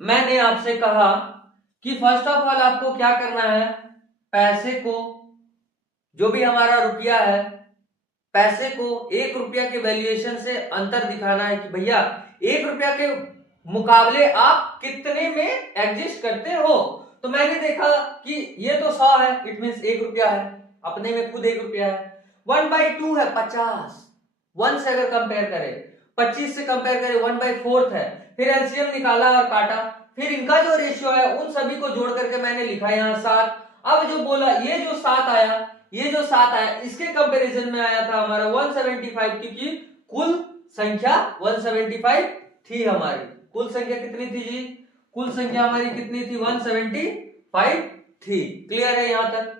मैंने आपसे कहा कि फर्स्ट ऑफ ऑल आपको क्या करना है, पैसे को, जो भी हमारा रुपया है, पैसे को 1 रुपया के वैल्यूएशन से अंतर दिखाना है कि भैया 1 रुपया के मुकाबले आप कितने में एग्जिस्ट करते हो। तो मैंने देखा कि ये तो 100 है, इट मींस 1 रुपया है, अपने में खुद 1 रुपया है। 1/2 है 50, 1 से अगर कंपेयर करें, 25 से कंपेयर करें 1/4 है। फिर एलसीएम निकाला और काटा, फिर इनका जो रेशियो है उन सभी को जोड़ करके मैंने लिखा यहाँ 7। अब जो बोला ये जो 7 आया, ये जो 7 आया इसके कंपैरिजन में आया था हमारा 175, क्योंकि कुल संख्या 175 थी हमारी। कुल संख्या कितनी थी जी? कुल संख्या हमारी कितनी थी? 175 थी। क्लियर है यहां तक?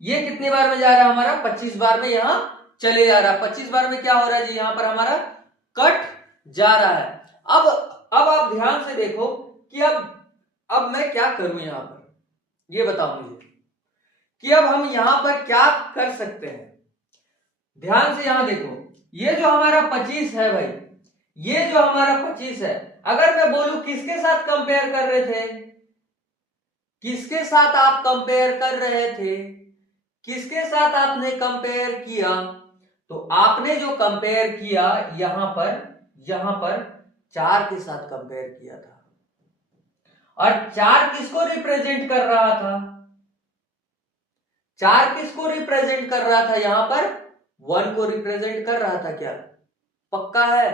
ये कितनी बार में जा रहा है हमारा? 25 बार में यहां चले जा रहा है। 25 बार में क्या हो रहा है जी? यहां पर हमारा कट जा रहा है। अब आप ध्यान से देखो कि अब मैं क्या करूं यहां पर, ये बताओ मुझे कि अब हम यहां पर क्या कर सकते हैं। ध्यान से यहां देखो, ये जो हमारा 25 है भाई, ये जो हमारा 25 है, अगर मैं बोलूं किसके साथ कंपेयर कर रहे थे, किसके साथ आप कंपेयर कर रहे थे, किसके साथ आपने कंपेयर किया, तो आपने जो कंपेयर किया यहां पर 4 के साथ कंपेयर किया था। और 4 किसको रिप्रेजेंट कर रहा था? 4 किसको रिप्रेजेंट कर रहा था? यहां पर 1 को रिप्रेजेंट कर रहा था। क्या पक्का है?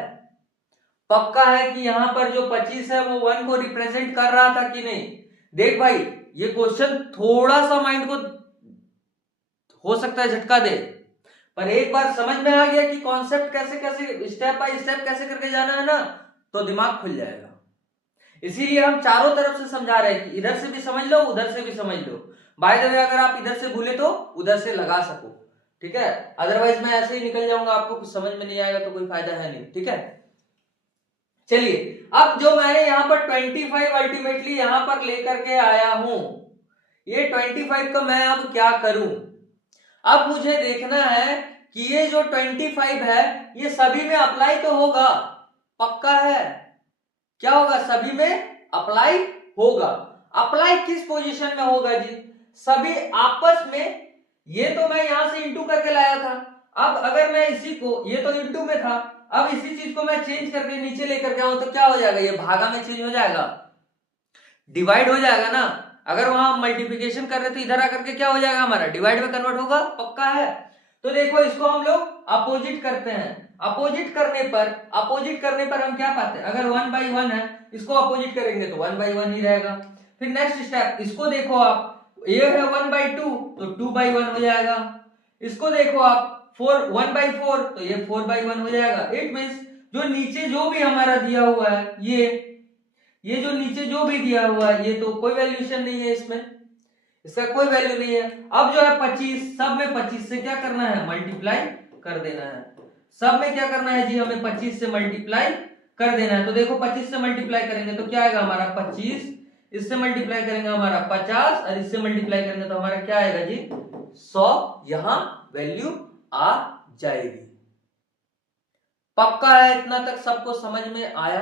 पक्का है कि यहां पर जो 25 है वो 1 को रिप्रेजेंट कर रहा था कि नहीं? देख भाई, ये क्वेश्चन थोड़ा सा माइंड को हो सकता है झटका दे, पर एक बार समझ में आ गया कि कॉन्सेप्ट कैसे कैसे स्टेप बाय स्टेप कैसे करके जाना है ना, तो दिमाग खुल जाएगा। इसीलिए हम चारों तरफ से समझा रहे हैं कि इधर से भी समझ लो, उधर से भी समझ लो। बाय द वे, अगर आप इधर से भूले तो उधर से लगा सको, ठीक है? अदरवाइज मैं ऐसे ही निकल जाऊंगा, आपको कुछ समझ में नहीं आएगा तो कोई फायदा है नहीं, ठीक है? चलिए, अब जो मैंने यहाँ पर 25 अल्टीमेटली यहाँ पर लेकर के आया हूं, ये 25 का मैं अब क्या करूं? अब मुझे देखना है कि ये जो 25 है ये सभी में अप्लाई तो होगा, पक्का है? क्या होगा? सभी में अप्लाई होगा। अप्लाई किस पोजीशन में होगा जी? सभी आपस में। ये तो मैं यहां से इंटू करके लाया था, अब अगर मैं इसी को, ये तो इंटू में था, अब इसी चीज को मैं चेंज करके नीचे लेकर के आऊं तो क्या हो जाएगा? ये भागा में चेंज हो जाएगा, डिवाइड हो जाएगा ना। अगर वहां मल्टीप्लिकेशन कर रहे तो इधर आकर के क्या हो जाएगा? हमारा डिवाइड में कन्वर्ट होगा, पक्का है? तो देखो, इसको हम लोग अपोजिट करते हैं। अपोजिट करने पर हम क्या पाते हैं? अगर 1/1 है, इसको अपोजिट करेंगे तो 1/1 ही रहेगा। फिर नेक्स्ट स्टेप, इसको देखो आप, ये है 1/2 तो 2/1 हो जाएगा। इसको देखो आप, 1/4 तो ये 4/1 हो जाएगा। इट मींस जो नीचे जो भी हमारा दिया हुआ है, ये जो नीचे जो भी दिया हुआ है, ये तो कोई वैल्यूएशन नहीं है, इसमें इसका कोई वैल्यू नहीं है। अब जो है 25, सब में 25 से क्या करना है? मल्टीप्लाई कर देना है। सब में क्या करना है जी? हमें 25 से मल्टीप्लाई कर देना है। तो देखो, 25 से मल्टीप्लाई करेंगे तो क्या आएगा हमारा? 25, इससे मल्टीप्लाई करेंगे हमारा 50, और इससे मल्टीप्लाई करेंगे तो हमारा क्या आएगा जी? 100। यहां वैल्यू आ जाएगी। पक्का है? इतना तक सबको समझ में आया?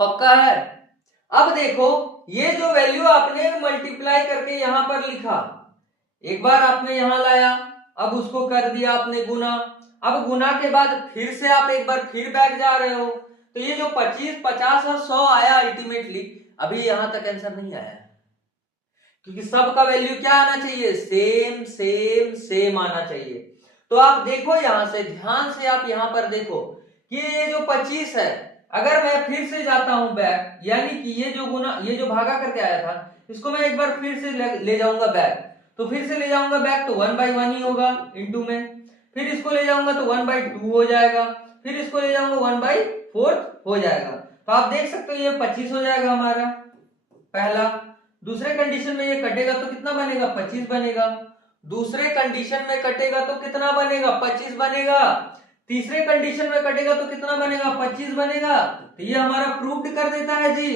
पक्का है? अब देखो, ये जो वैल्यू आपने मल्टीप्लाई करके यहां पर लिखा, एक बार आपने यहां लाया, अब उसको कर दिया आपने गुना। अब गुना के बाद फिर से आप एक बार फिर बैक जा रहे हो, तो ये जो 25, 50 और 100 आया अल्टीमेटली, अभी यहां तक आंसर नहीं आया, क्योंकि सबका वैल्यू क्या आना चाहिए? सेम सेम सेम आना चाहिए। तो आप देखो, यहां से ध्यान से आप यहां पर देखो कि ये जो 25 है, अगर मैं फिर से जाता हूं बैक, यानी कि ये जो गुना, ये जो भागा करके आया था, इसको मैं एक बार फिर से ले जाऊंगा बैक, तो फिर से ले जाऊंगा बैक तो 1/1 ही होगा इंटू में। फिर इसको ले जाऊंगा तो 1/2 हो जाएगा, फिर इसको ले जाऊंगा 1/4 हो जाएगा। तो आप देख सकते हो ये 25 हो जाएगा हमारा पहला। दूसरे कंडीशन में ये कटेगा तो कितना बनेगा? 25 बनेगा। दूसरे कंडीशन में कटेगा तो कितना बनेगा? 25 बनेगा। तीसरे कंडीशन में कटेगा तो कितना बनेगा? 25 बनेगा। तो ये हमारा प्रूव्ड कर देता है जी।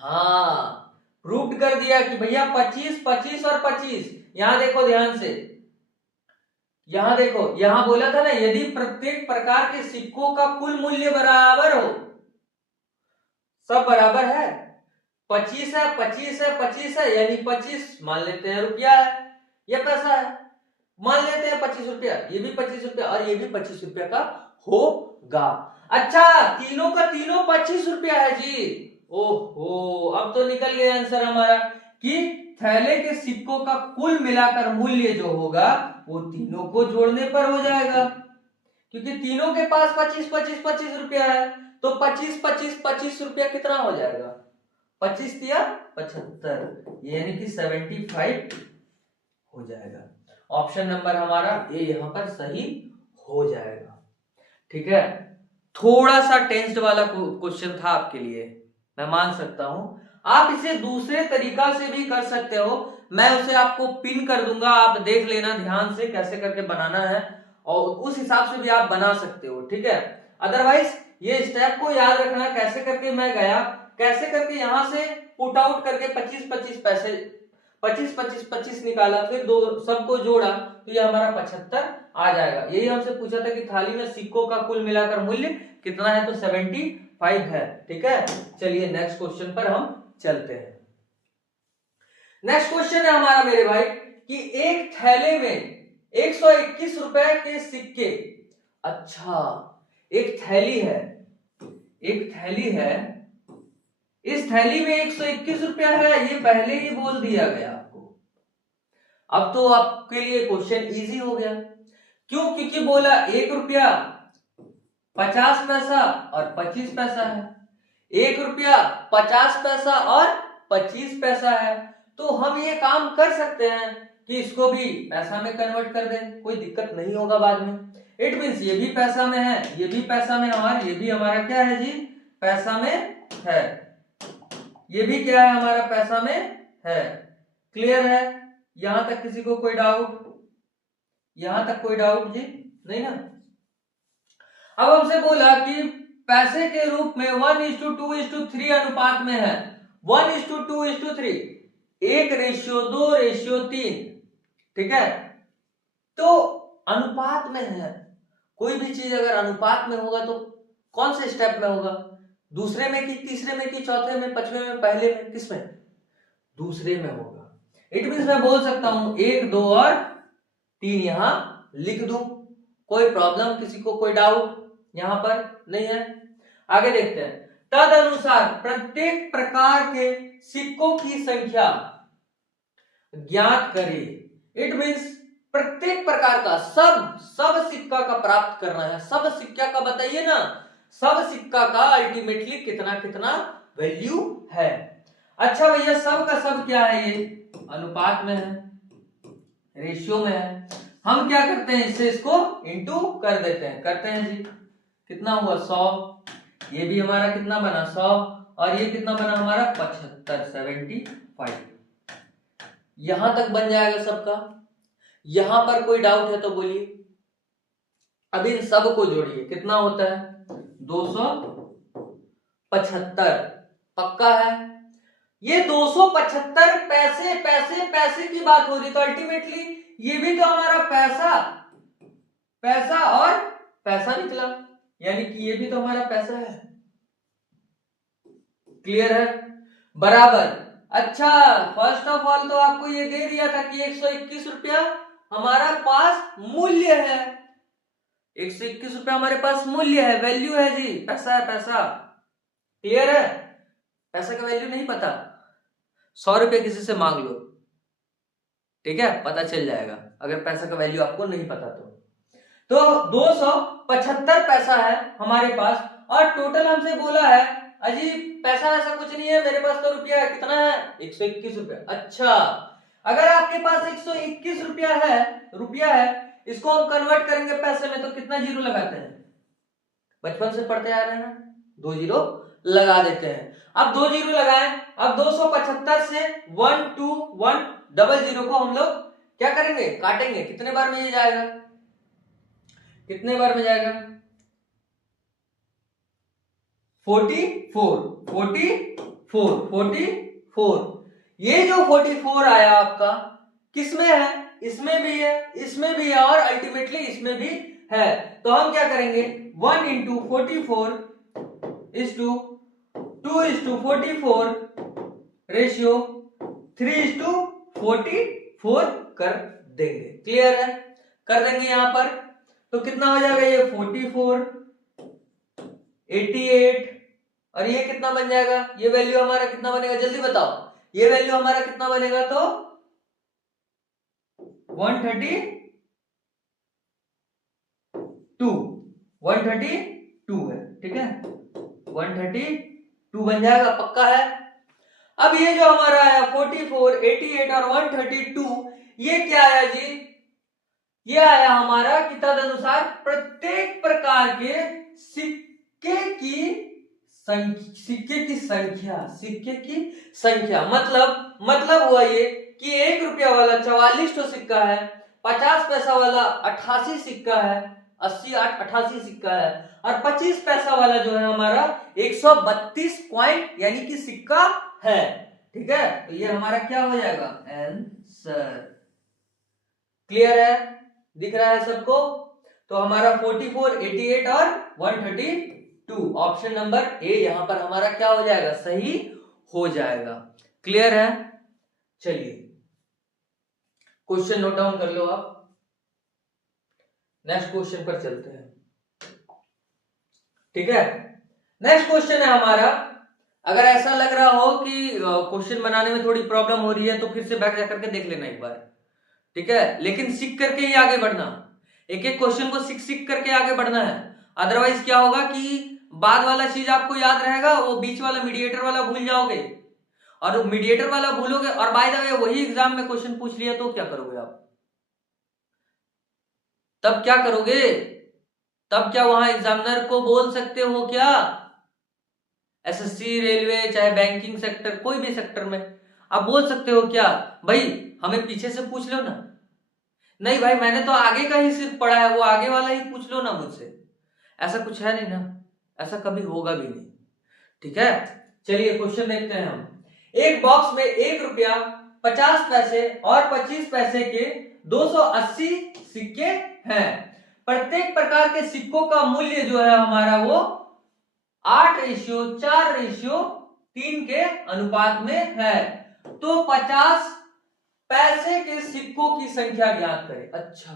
हाँ, प्रूव्ड कर दिया कि भैया 25, 25 और 25। यहां देखो ध्यान से, यहां देखो, यहां बोला था ना, यदि प्रत्येक प्रकार के सिक्कों का कुल मूल्य बराबर हो, सब बराबर है, 25 है, 25 है, 25 है, यानी 25 मान लेते हैं रुपया है, यह पैसा है, मान लेते हैं 25 रुपया, ये भी 25 रुपया और ये भी 25 रुपया का होगा। अच्छा, तीनों का तीनों 25 रुपया है जी। ओहो, अब तो निकल गया आंसर हमारा कि थैले के सिक्कों का कुल मिलाकर मूल्य जो होगा वो तीनों को जोड़ने पर हो जाएगा, क्योंकि तीनों के पास 25 25 25 रुपया है, तो 25 25 25 रुपया कितना हो जाएगा, 25 दिया 75, यानी कि 75 हो जाएगा। ऑप्शन नंबर हमारा ए यहां पर सही हो जाएगा। ठीक है, थोड़ा सा टेंस्ड वाला क्वेश्चन था आपके लिए, मैं मान सकता हूं। आप इसे दूसरे तरीका से भी कर सकते हो, मैं उसे आपको पिन कर दूंगा, आप देख लेना ध्यान से कैसे करके बनाना है और उस हिसाब से भी आप बना सकते हो। ठीक है, अदरवाइज ये स्टेप को याद रखना, कैसे करके मैं गया, कैसे करके यहां से पुट आउट करके 25 25 पैसे 25 25 25 निकाला, फिर दो सबको जोड़ा तो ये हमारा 75 आ जाएगा। यही हमसे पूछा था कि थाली में सिक्कों का कुल मिलाकर मूल्य कितना है, तो 75 है। ठीक है, चलिए नेक्स्ट क्वेश्चन पर हम चलते हैं। नेक्स्ट क्वेश्चन है हमारा मेरे भाई कि एक थैले में 121 रुपए के सिक्के, अच्छा एक थैली है, एक थैली है, इस थैली में 121 रुपया है, ये पहले ही बोल दिया गया आपको। अब तो आपके लिए क्वेश्चन इजी हो गया, क्यों, क्योंकि बोला 1 रुपया 50 पैसा और 25 पैसा है, 1 रुपया 50 पैसा और 25 पैसा है, तो हम ये काम कर सकते हैं कि इसको भी पैसा में कन्वर्ट कर दें, कोई दिक्कत नहीं होगा बाद में। इट मींस ये भी पैसा में है, ये भी पैसा में है और ये भी हमारा क्या है जी, पैसा में है, ये भी क्या है हमारा पैसा में है। क्लियर है, यहां तक किसी को कोई डाउट, यहां तक कोई डाउट जी नहीं ना। अब हमसे बोला कि पैसे के रूप में 1:2:3 अनुपात में है, 1:2:3, 1:2:3। ठीक है, तो अनुपात में है, कोई भी चीज अगर अनुपात में होगा तो कौन से स्टेप में होगा, दूसरे में कि तीसरे में कि चौथे में, पांचवें में, पहले में, किसमें, दूसरे में होगा। इट मींस मैं बोल सकता हूं 1 2 और 3 यहां लिख दूं, कोई प्रॉब्लम, किसी को कोई डाउट यहां पर नहीं है। आगे देखते हैं, तद अनुसार प्रत्येक प्रकार के सिक्कों की संख्या ज्ञात करें। इट मींस प्रत्येक प्रकार का, सब सिक्का का प्राप्त करना है, सब सिक्का का बताइए ना, सब सिक्का का अल्टीमेटली कितना कितना वैल्यू है। अच्छा भैया, सब का सब क्या है, ये अनुपात में है, रेशियो में है, हम क्या करते हैं इससे इसको इनटू कर देते हैं, करते हैं जी, कितना हुआ 100, ये भी हमारा कितना बना 100 और ये कितना बना हमारा 75, 75, यहां तक बन जाएगा सबका। यहां पर कोई डाउट है तो बोलिए। अब इन सब को जोड़िए, कितना होता है 275, पक्का है। ये 275 पैसे पैसे पैसे की बात हो रही, तो अल्टीमेटली ये भी तो हमारा पैसा पैसा और पैसा निकला, यानी कि ये भी तो हमारा पैसा है। क्लियर है, बराबर। अच्छा, फर्स्ट ऑफ ऑल तो आपको ये दे दिया था कि 121 रुपया हमारा पास मूल्य है, 121 रुपया हमारे पास मूल्य है, वैल्यू है जी, पैसा है पैसा। क्लियर है, पैसा का वैल्यू नहीं पता, 100 रुपये किसी से मांग लो, ठीक है, पता चल जाएगा अगर पैसा का वैल्यू आपको नहीं पता तो 275 पैसा है हमारे पास, और टोटल हमसे बोला है अजी पैसा ऐसा कुछ नहीं है मेरे पास, तो रुपया है, कितना है 121 रुपया। अच्छा, अगर आपके पास 121 रुपया है, इसको हम कन्वर्ट करेंगे पैसे में तो कितना जीरो लगाते हैं, बचपन से पढ़ते आ रहे हैं, 2 जीरो लगा देते हैं। अब 2 जीरो लगाएं, अब 275 से 12100 को हम लोग क्या करेंगे, काटेंगे, कितने बार में ये जाएगा, कितने बार में जाएगा 44। ये जो 44 आया आपका किसमें है, इसमें भी है, इसमें भी है और अल्टीमेटली इसमें भी है, तो हम क्या करेंगे 1 into 44 is to 2 is to 44 ratio 3:44 कर देंगे। क्लियर है? कर देंगे यहां पर तो कितना हो जाएगा, ये 44, 88 और ये कितना बन जाएगा, ये वैल्यू हमारा कितना बनेगा, जल्दी बताओ, ये वैल्यू हमारा कितना बनेगा, तो 132 है, ठीक है, 132 बन जाएगा, पक्का है। अब ये जो हमारा आया 44, 88 और 132, ये क्या आया जी, ये आया हमारा कि तदनुसार प्रत्येक प्रकार के सिक्के की संख्या मतलब हुआ ये कि 1 रुपया वाला 44 तो सिक्का है, 50 पैसा वाला 88 सिक्का है, 80 88 सिक्का है, और 25 पैसा वाला जो है हमारा 132 कॉइन यानी कि सिक्का है, ठीक है। तो ये हमारा क्या हो जाएगा, आंसर। क्लियर है, दिख रहा है सबको? तो हमारा 44, 88 और 132 ऑप्शन नंबर ए यहां पर हमारा क्या हो जाएगा, सही हो जाएगा। क्लियर है? चलिए क्वेश्चन नोट डाउन कर लो आप, नेक्स्ट क्वेश्चन पर चलते हैं, ठीक है। नेक्स्ट क्वेश्चन है हमारा, अगर ऐसा लग रहा हो कि क्वेश्चन बनाने में थोड़ी प्रॉब्लम हो रही है तो फिर से बैक जाकर के देख लेना एक बार, ठीक है, लेकिन सीख करके ही आगे बढ़ना, एक एक क्वेश्चन को सीख करके आगे बढ़ना है, अदरवाइज क्या होगा कि बाद वाला चीज आपको याद रहेगा, वो बीच वाला मीडिएटर वाला भूल जाओगे, और मीडिएटर वाला भूलोगे और बाय द वे वही एग्जाम में क्वेश्चन पूछ लिया तो क्या करोगे आप, तब क्या करोगे, तब क्या वहां एग्जामिनर को बोल सकते हो क्या, एसएससी, रेलवे, चाहे बैंकिंग सेक्टर, कोई भी सेक्टर में आप बोल सकते हो क्या, भाई हमें पीछे से पूछ लो ना, नहीं भाई मैंने तो आगे का ही सिर्फ पढ़ा है, वो आगे वाला ही पूछ लो ना मुझसे, ऐसा कुछ है नहीं ना, ऐसा कभी होगा भी नहीं, ठीक है। चलिए क्वेश्चन देखते हैं हम। एक बॉक्स में 1 रुपया 50 पैसे और 25 पैसे के 280 सिक्के हैं, प्रत्येक प्रकार के सिक्कों का मूल्य जो है हमारा वो 8:4:3 के अनुपात में है, तो 50 पैसे के सिक्कों की संख्या ज्ञात करें। अच्छा,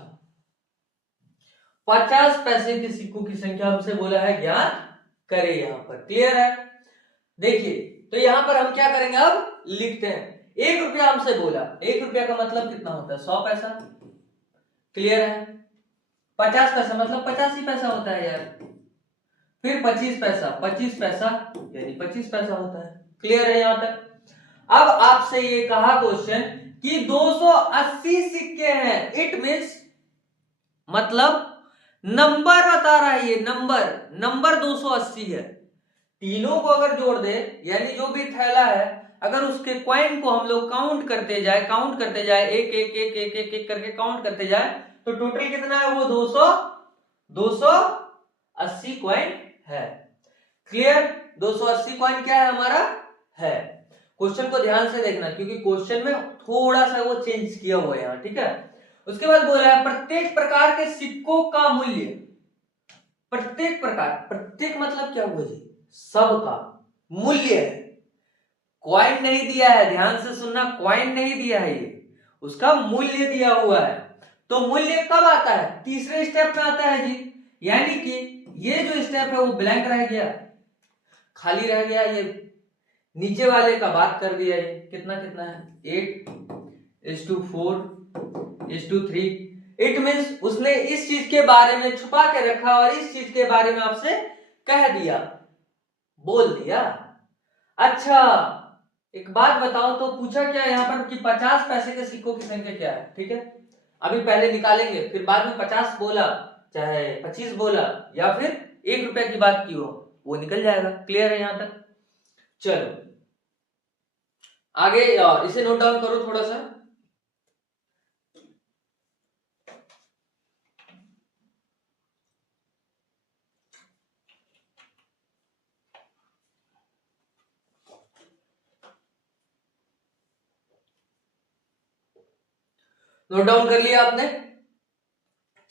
50 पैसे के सिक्कों की संख्या हमसे बोला है ज्ञात करें, यहां पर क्लियर है। देखिए तो यहां पर हम क्या करेंगे, अब लिखते हैं, 1 रुपया हमसे बोला, 1 रुपया का मतलब कितना होता है, 100 पैसा, क्लियर है। 50 पैसा मतलब 85 पैसा होता है यार, फिर 25 पैसा, 25 पैसा यानी 25 पैसा होता है, क्लियर है यहां तक। अब आपसे ये कहा क्वेश्चन कि 280 सिक्के हैं, इट मीन्स मतलब नंबर बता रहा है, ये नंबर 280 है, तीनों को अगर जोड़ दे यानी जो भी थैला है अगर उसके कॉइन को हम लोग काउंट करते जाए एक एक एक एक एक एक करके काउंट करते जाए तो टोटल कितना है, वो 280 कॉइन है। क्लियर, 280 कॉइन क्या है हमारा है। क्वेश्चन को ध्यान से देखना क्योंकि क्वेश्चन में थोड़ा सा वो चेंज किया हुआ है यहाँ, ठीक है। उसके बाद बोला है प्रत्येक प्रकार के सिक्कों का मूल्य, प्रत्येक प्रकार, प्रत्येक मतलब क्या हुआ जी, सबका मूल्य है, कॉइन नहीं दिया है, ध्यान से सुनना, कॉइन नहीं दिया है, ये उसका मूल्य दिया हुआ है। तो मूल्य कब आता है, तीसरे स्टेप में आता है जी, यानी कि ये जो स्टेप है वो ब्लैंक रह गया, खाली रह गया, ये नीचे वाले का बात कर दिया, ये कितना कितना है 8:4:3, इट मींस उसने इस चीज के बारे में छुपा के रखा और इस चीज के बारे में आपसे कह दिया, बोल दिया। अच्छा एक बात बताओ, तो पूछा क्या यहाँ पर कि 50 पैसे के सिक्कों की संख्या क्या है, ठीक है, अभी पहले निकालेंगे, फिर बाद में 50 बोला चाहे 25 बोला या फिर 1 रुपया की बात की हो, वो निकल जाएगा। क्लियर है यहां तक? चलो आगे इसे नोट डाउन करो थोड़ा सा। नोट डाउन कर लिया आपने?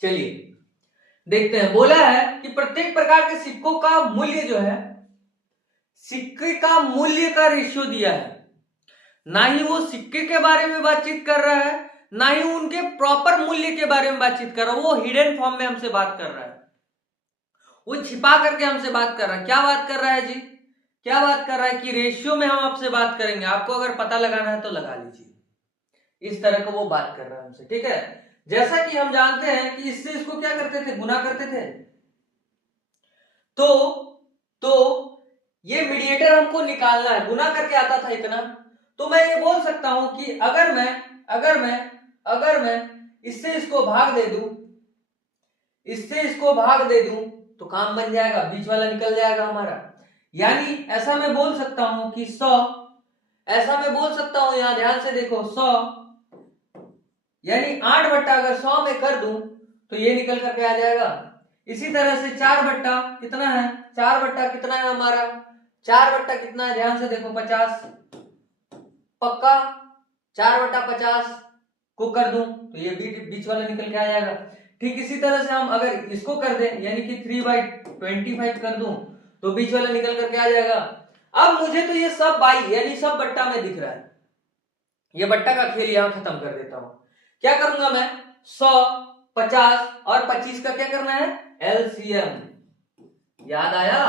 चलिए देखते हैं, बोला है कि प्रत्येक प्रकार के सिक्कों का मूल्य जो है, सिक्के का मूल्य का रेशियो दिया है, ना ही वो सिक्के के बारे में बातचीत कर रहा है, ना ही उनके प्रॉपर मूल्य के बारे में बातचीत कर रहा है। वो हिडन फॉर्म में हमसे बात कर रहा है, वो छिपा करके हमसे बात कर रहा है। क्या बात कर रहा है जी? क्या बात कर रहा है कि रेशियो में हम आपसे बात करेंगे, आपको अगर पता लगाना है तो लगा लीजिए। इस तरह का वो बात कर रहा है हमसे, ठीक है। जैसा कि हम जानते हैं कि इससे इसको क्या करते थे, गुना करते थे। तो ये मीडिएटर हमको निकालना है, गुना करके आता था इतना। तो मैं ये बोल सकता हूं कि अगर मैं इससे इसको भाग दे दूं, इससे इसको भाग दे दूं तो काम बन जाएगा, बीच वाला निकल जाएगा हमारा। यानी ऐसा मैं बोल सकता हूं कि 100, ऐसा मैं बोल सकता हूं, यहां ध्यान से देखो, 100 यानी 8 बट्टा अगर 100 में कर दूं तो ये निकल करके आ जाएगा। इसी तरह से 4 बट्टा कितना है, 4 बट्टा कितना है हमारा, 4 बट्टा कितना है, ध्यान से देखो, 50। पक्का 4 बट्टा 50 को कर दूं तो ये बीच वाला निकल के आ जाएगा। ठीक इसी तरह से हम अगर इसको कर दें, यानी कि 3/25 कर दूं तो बीच वाला निकल करके आ जाएगा। अब मुझे तो ये सब बाई यानी सब बट्टा में दिख रहा है, ये बट्टा का खेल यहां खत्म कर देता हूं। क्या करूंगा मैं, 100, 50 और 25 का क्या करना है, एलसीएम। याद आया,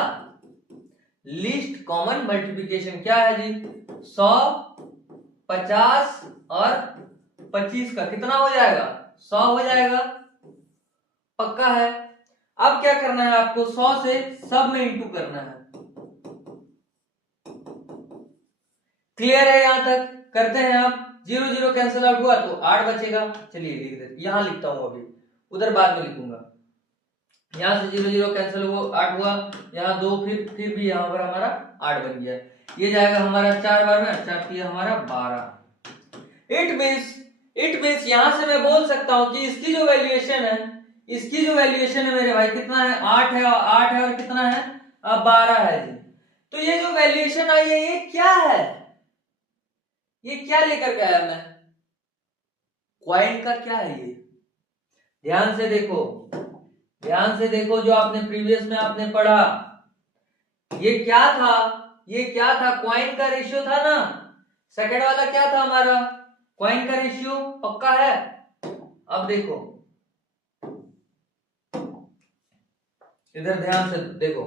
लीस्ट कॉमन मल्टीप्लिकेशन क्या है जी, 100, 50 और 25 का कितना हो जाएगा, 100 हो जाएगा, पक्का है। अब क्या करना है आपको, 100 से सब में इंटू करना है। क्लियर है यहां तक, करते हैं आप। 0 0 कैंसिल आउट हुआ तो 8 बचेगा। चलिए लिख देते, यहां लिखता हूं, अभी उधर बाद में लिखूंगा। यहां से 0 0 कैंसिल हुआ, 8 हुआ, यहाँ 2, फिर भी यहां पर हमारा 8 बन गया। ये जाएगा हमारा 4 बार में, 4 किया हमारा 12। इट मीन्स यहां से मैं बोल सकता हूं कि इसकी जो वैल्यूएशन है, इसकी जो वैल्यूएशन है मेरे भाई कितना है, 8 है, 8 है और कितना है, 12 है जी। तो ये जो वैल्यूएशन आई है ये क्या है, ये क्या लेकर के आया मैं, क्वाइन का क्या है ये, ध्यान से देखो, ध्यान से देखो, जो आपने प्रीवियस में आपने पढ़ा, ये क्या था, ये क्या था, क्वाइन का रेशियो था ना। सेकंड वाला क्या था हमारा, क्वाइन का रेशियो, पक्का है। अब देखो इधर ध्यान से देखो,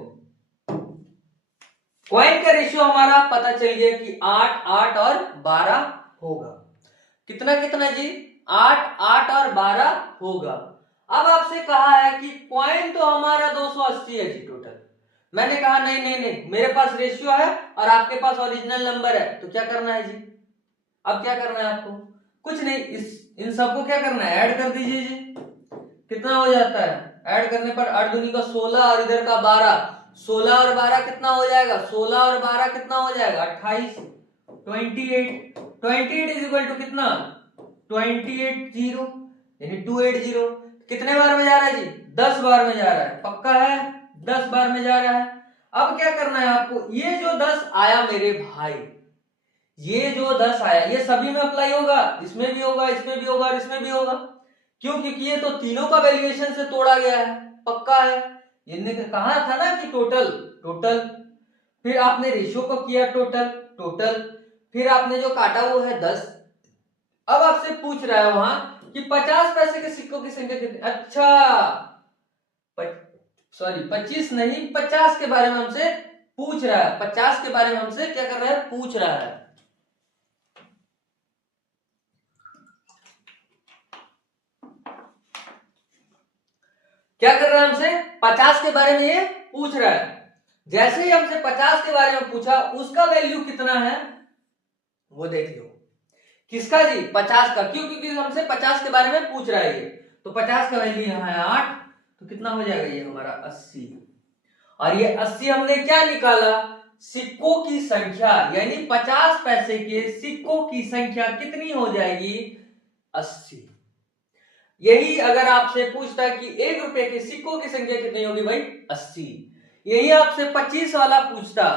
क्वाइन का रेशियो हमारा पता चल गया कि 8, 8 और 12 होगा। कितना कितना जी, 8, 8 और 12 होगा। अब आपसे कहा है कि क्वाइन तो हमारा 280 है जी टोटल। मैंने कहा नहीं नहीं नहीं, मेरे पास रेशियो है और आपके पास ओरिजिनल नंबर है, तो क्या करना है जी, अब क्या करना है आपको, कुछ नहीं, इन सबको क्या करना है, ऐड कर दीजिए जी। कितना हो जाता है, ऐड करने पर 8 दूनी का 16 और इधर का 12, 16 और 12 कितना हो जाएगा, 16 और 12 कितना हो जाएगा, 28, 28 इज इक्वल टू कितना, 280 यानी 280। कितने बार में जा रहा है जी, 10 बार में जा रहा है, पक्का है 10 बार में जा रहा है। अब क्या करना है आपको, ये जो 10 आया मेरे भाई, ये जो 10 आया ये सभी में अप्लाई होगा, इसमें भी होगा, इसमें भी होगा और इसमें भी होगा। क्यों, क्योंकि ये तो तीनों का वैल्यूएशन से तोड़ा गया है, पक्का है। इनने कहा था ना कि टोटल टोटल, फिर आपने रेशियो को किया टोटल टोटल, फिर आपने जो काटा वो है 10। अब आपसे पूछ रहा है वहां कि 50 पैसे के सिक्कों की संख्या कितनी, अच्छा सॉरी 25 नहीं 50 के बारे में हमसे पूछ रहा है, 50 के बारे में हमसे क्या कर रहा है, पूछ रहा है। क्या कर रहा है हमसे, 50 के बारे में ये पूछ रहा है। जैसे ही हमसे 50 के बारे में पूछा, उसका वैल्यू कितना है वो देख लो। किसका जी, 50 का, क्यों, क्योंकि हमसे 50 के बारे में पूछ रहा है ये, तो 50 का वैल्यू यहाँ है 8, तो कितना हो जाएगा ये हमारा 80। और ये 80 हमने क्या निकाला, सिक्कों की संख्या, यानी 50 पैसे के सिक्कों की संख्या कितनी हो जाएगी, 80। यही अगर आपसे पूछता कि 1 रुपए के सिक्कों की संख्या कितनी होगी भाई, 80। यही आपसे 25 वाला पूछता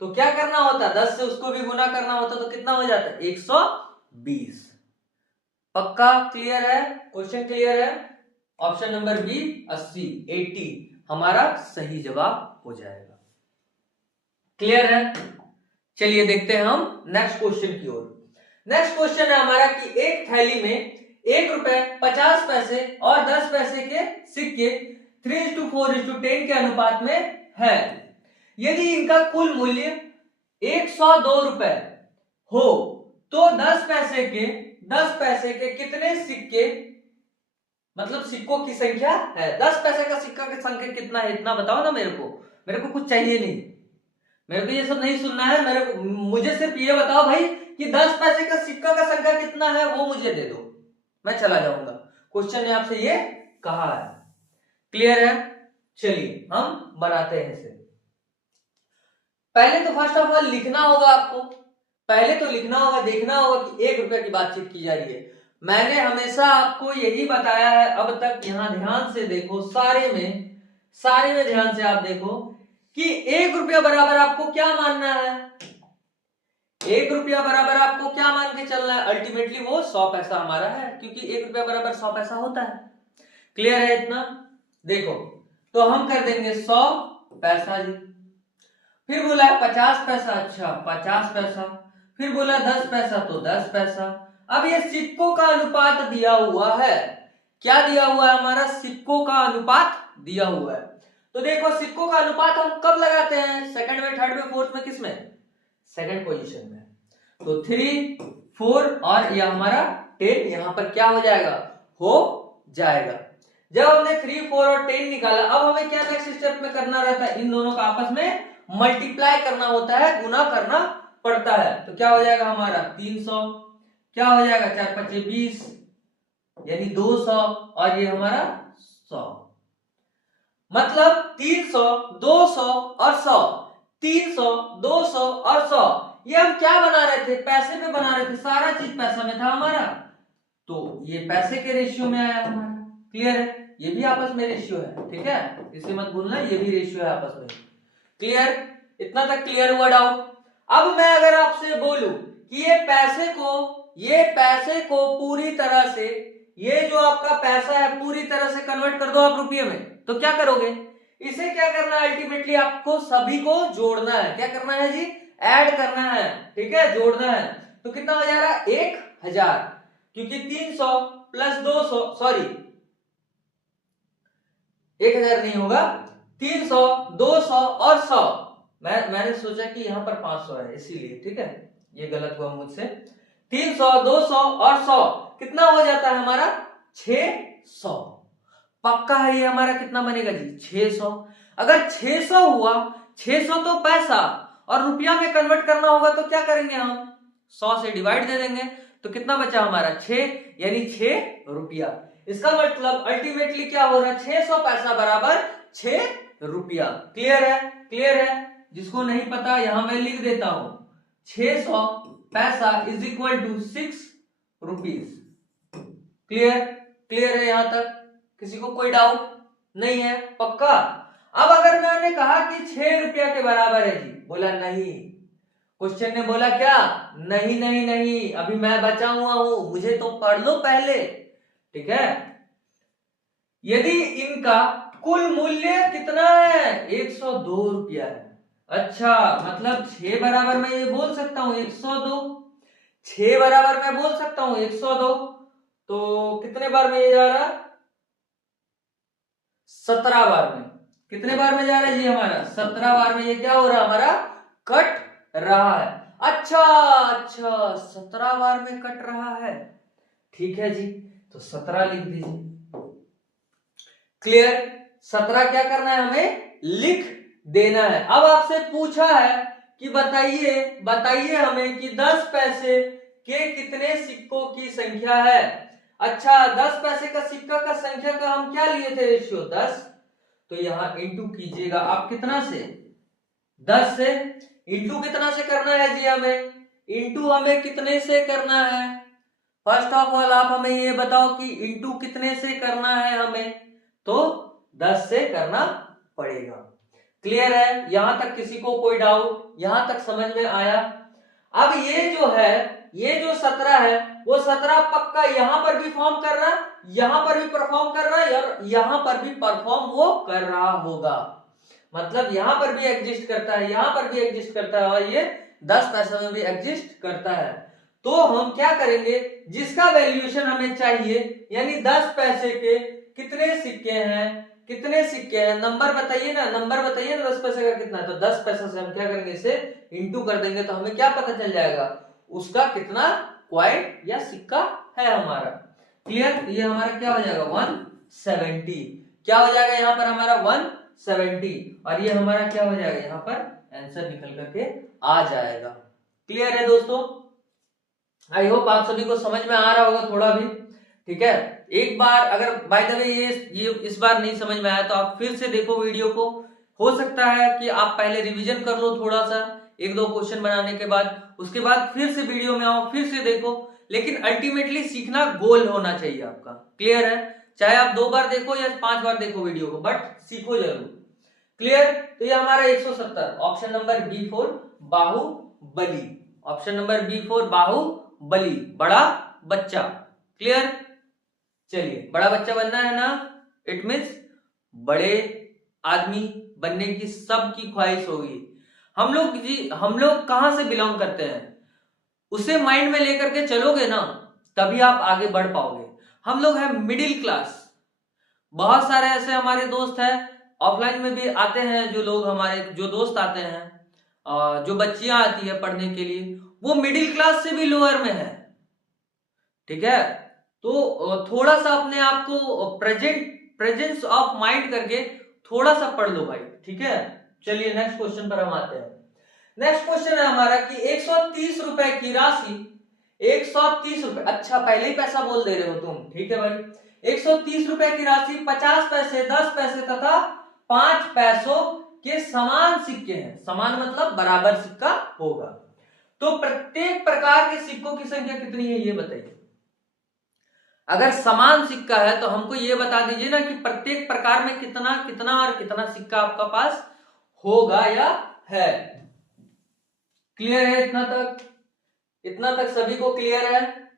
तो क्या करना होता, 10 से उसको भी गुना करना होता, तो कितना हो जाता, 120। पक्का क्लियर है, क्वेश्चन क्लियर है। ऑप्शन नंबर बी 80 80 हमारा सही जवाब हो जाएगा। क्लियर है, चलिए देखते हैं हम नेक्स्ट क्वेश्चन की ओर। नेक्स्ट क्वेश्चन है हमारा कि एक थैली में 1 रुपए 50 पैसे और 10 पैसे के सिक्के 3:4:10 के अनुपात में है। यदि इनका कुल मूल्य 102 रुपए हो तो 10 पैसे के कितने सिक्के, मतलब सिक्कों की संख्या है। 10 पैसे का सिक्का की संख्या कितना है इतना बताओ ना मेरे को कुछ चाहिए नहीं, मेरे को ये सब नहीं सुनना है। मुझे सिर्फ ये बताओ भाई कि 10 पैसे का सिक्का का संख्या कितना है वो मुझे दे दो, मैं चला जाऊंगा। क्वेश्चन ने आपसे ये कहा है, क्लियर है। चलिए हम बनाते हैं इसे। पहले तो फर्स्ट ऑफ ऑल लिखना होगा आपको, पहले तो लिखना होगा, देखना होगा कि 1 रुपए की बातचीत की जा रही है। मैंने हमेशा आपको यही बताया है अब तक, यहां ध्यान से देखो, सारे में ध्यान से आप देखो कि 1 रुपया बराबर आपको क्या मानना है। 1 रुपया बराबर आपको क्या मान के चलना है, अल्टीमेटली वो 100 पैसा हमारा है, क्योंकि 1 रुपया बराबर 100 पैसा होता है। क्लियर है इतना? देखो तो हम कर देंगे 100 पैसा जी, फिर बोला 50 पैसा, अच्छा 50 पैसा, फिर बोला 10 पैसा तो 10 पैसा। अब ये सिक्कों का अनुपात दिया हुआ है, क्या दिया हुआ है हमारा, सिक्कों का अनुपात दिया हुआ है। तो देखो सिक्कों का अनुपात हम कब लगाते हैं, सेकंड में, थर्ड में, फोर्थ में, किस में, सेकंड पोजीशन में। तो 3, 4 और यह हमारा 10 यहां पर क्या हो जाएगा, हो जाएगा। जब हमने 3, 4 और 10 निकाला, अब हमें क्या नेक्स्ट स्टेप में करना रहता है, इन दोनों का आपस में मल्टीप्लाई करना होता है, गुना करना पड़ता है। तो क्या हो जाएगा हमारा 300, क्या हो जाएगा 4 5 20 यानी 200 और ये हमारा 100। मतलब 300, 200 और 100, 300, 200 और 100, ये हम क्या बना रहे थे, पैसे पे बना रहे थे, सारा चीज पैसा में था हमारा, तो ये पैसे के रेशियो में आया हमारा। क्लियर है, ये भी आपस में रेशियो है, ठीक है, इसे मत भूलना, ये भी रेशियो है आपस में। क्लियर, इतना तक क्लियर हुआ डाउट। अब मैं अगर आपसे बोलूं कि ये पैसे को पूरी तरह से, ये जो आपका पैसा है पूरी तरह से कन्वर्ट कर दो आप रुपये में, तो क्या करोगे, इसे क्या करना है, अल्टीमेटली आपको सभी को जोड़ना है। क्या करना है जी, ऐड करना है, ठीक है, जोड़ना है। तो कितना हो जा रहा है 1000, क्योंकि 300 प्लस 200, सॉरी 1000 नहीं होगा, 300, 200 और 100। मैंने सोचा कि यहां पर 500 है इसीलिए, ठीक है, ये गलत हुआ मुझसे। 300, 200 और 100 कितना हो जाता है हमारा 600। पक्का है ये हमारा कितना बनेगा जी 600। अगर 600 हुआ, 600 तो पैसा और रुपया में कन्वर्ट करना होगा तो क्या करेंगे हम, 100 से डिवाइड दे देंगे, तो कितना बचा हमारा 6 यानी 6 रुपया। इसका मतलब अल्टीमेटली क्या हो रहा है, 600 पैसा बराबर 6 रुपया। क्लियर है, क्लियर है। जिसको नहीं पता यहां मैं लिख देता हूं, 600 पैसा is equal to 6 rupees. Clear, clear है यहां तक, किसी को कोई डाउट नहीं है, पक्का। अब अगर मैंने कहा कि 6 रुपया के बराबर है जी, बोला नहीं, क्वेश्चन ने बोला क्या, नहीं नहीं नहीं, अभी मैं बचा हुआ हूं, मुझे तो पढ़ लो पहले, ठीक है। यदि इनका कुल मूल्य कितना है 102 रुपया है, अच्छा मतलब 6 बराबर मैं ये बोल सकता हूं 102, 6 बराबर मैं बोल सकता हूं 102, तो कितने बार में ये जा रहा, 17 बार में। कितने बार में जा रहा है जी हमारा 17 बार में, ये क्या हो रहा है हमारा, कट रहा है। अच्छा अच्छा 17 बार में कट रहा है, ठीक है जी, तो 17 लिख दीजिए। क्लियर, 17 क्या करना है हमें, लिख देना है। अब आपसे पूछा है कि बताइए हमें कि 10 पैसे के कितने सिक्कों की संख्या है। अच्छा 10 पैसे का सिक्का का संख्या का हम क्या लिए थे रेशियो 10, तो यहां इंटू कीजिएगा आप कितना से, 10 से। इंटू कितना से करना है जी हमें, इंटू हमें कितने से करना है, फर्स्ट ऑफ ऑल आप हमें ये बताओ कि इंटू कितने से करना है हमें, तो 10 से करना पड़ेगा। क्लियर है, यहां तक किसी को कोई डाउट, यहां तक समझ में आया। अब ये जो है, ये जो 17 है वो 17 पक्का यहां पर भी फॉर्म कर रहा है, यहां पर भी परफॉर्म कर रहा है और यहां पर भी परफॉर्म वो कर रहा होगा, मतलब यहां पर भी एग्जिस्ट करता है, यहां पर भी एग्जिस्ट करता है और ये 10 पैसे में भी एग्जिस्ट करता है। तो हम क्या करेंगे, जिसका वैल्यूएशन हमें चाहिए, यानी 10 पैसे के कितने सिक्के हैं, कितने सिक्के हैं, नंबर बताइए ना, नंबर बताइए ना 10 पैसे का कितना है। तो 10 पैसे से हम क्या करेंगे, इसे इंटू कर देंगे, तो हमें क्या पता चल जाएगा, उसका कितना क्वाइट या सिक्का है हमारा। क्लियर? ये हमारा क्या हो जाएगा 170, क्या हो जाएगा यहाँ पर हमारा 170, और ये हमारा क्या हो जाएगा, यहाँ पर आंसर निकल करके आ जाएगा। क्लियर है दोस्तों? आई होप आप सभी को समझ में आ रहा होगा थोड़ा भी। ठीक है, एक बार अगर बाय द वे ये इस बार नहीं समझ में आया तो आप फिर से देखो वीडियो को, हो सकता है कि आप पहले रिवीजन कर लो थोड़ा सा, एक दो क्वेश्चन बनाने के बाद, उसके बाद फिर से वीडियो में आओ, फिर से देखो, लेकिन अल्टीमेटली सीखना गोल होना चाहिए आपका। क्लियर है? चाहे आप 2 बार देखो या 5 बार देखो वीडियो को, बट सीखो जरूर। क्लियर? तो ये हमारा 170, option number B for Baahubali, option number B for Baahubali, बड़ा बच्चा। क्लियर? चलिए, बड़ा बच्चा बनना है ना, इट मीन्स बड़े आदमी बनने की सबकी ख्वाहिश होगी। हम लोग कहां से बिलोंग करते हैं, उसे माइंड में लेकर के चलोगे ना, तभी आप आगे बढ़ पाओगे। हम लोग हैं मिडिल क्लास। बहुत सारे ऐसे हमारे दोस्त हैं, ऑफलाइन में भी आते हैं जो लोग, हमारे जो दोस्त आते हैं, जो बच्चियां आती है पढ़ने के लिए, वो मिडिल क्लास से भी लोअर में है। ठीक है, तो थोड़ा सा अपने आप को प्रेजेंस ऑफ माइंड करके थोड़ा सा पढ़ लो भाई। ठीक है, चलिए नेक्स्ट क्वेश्चन पर हम आते हैं। नेक्स्ट क्वेश्चन है हमारा कि 130 रुपए की राशि, 130 रुपए, अच्छा पहले ही पैसा बोल दे रहे हो तुम। ठीक है भाई, 130 रुपए की राशि 50 पैसे, 10 पैसे तथा 5 पैसों के समान सिक्के हैं। समान मतलब बराबर सिक्का होगा, तो प्रत्येक प्रकार के सिक्कों की संख्या कितनी है ये बताइए। अगर समान सिक्का है तो हमको ये बता दीजिए ना कि प्रत्येक प्रकार में कितना कितना और कितना सिक्का आपका पास होगा या है। क्लियर है इतना तक? इतना तक सभी को क्लियर है?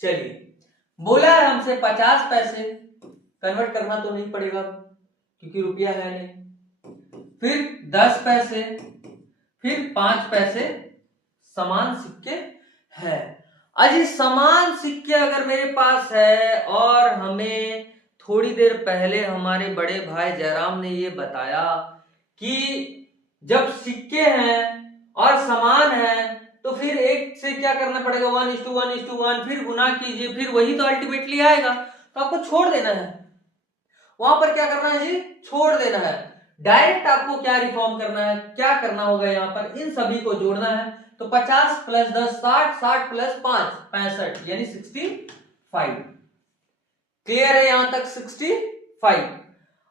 चलिए, बोला है हमसे 50 पैसे, कन्वर्ट करना तो नहीं पड़ेगा क्योंकि रुपया है नहीं, फिर 10 पैसे, फिर 5 पैसे, समान सिक्के हैं। अजी समान सिक्के अगर मेरे पास है, और हमें थोड़ी देर पहले हमारे बड़े भाई जयराम ने ये बताया कि जब सिक्के हैं और समान है तो फिर एक से क्या करना पड़ेगा, 1:1:1, फिर गुना कीजिए, फिर वही तो अल्टीमेटली आएगा। तो आपको छोड़ देना है, वहां पर क्या करना है जी, छोड़ देना है। डायरेक्ट आपको क्या रिफॉर्म करना है, क्या करना होगा, यहाँ पर इन सभी को जोड़ना है। तो 50 प्लस 10 60, 60 प्लस 5 65, यानी 65। क्लियर है यहां तक? 65।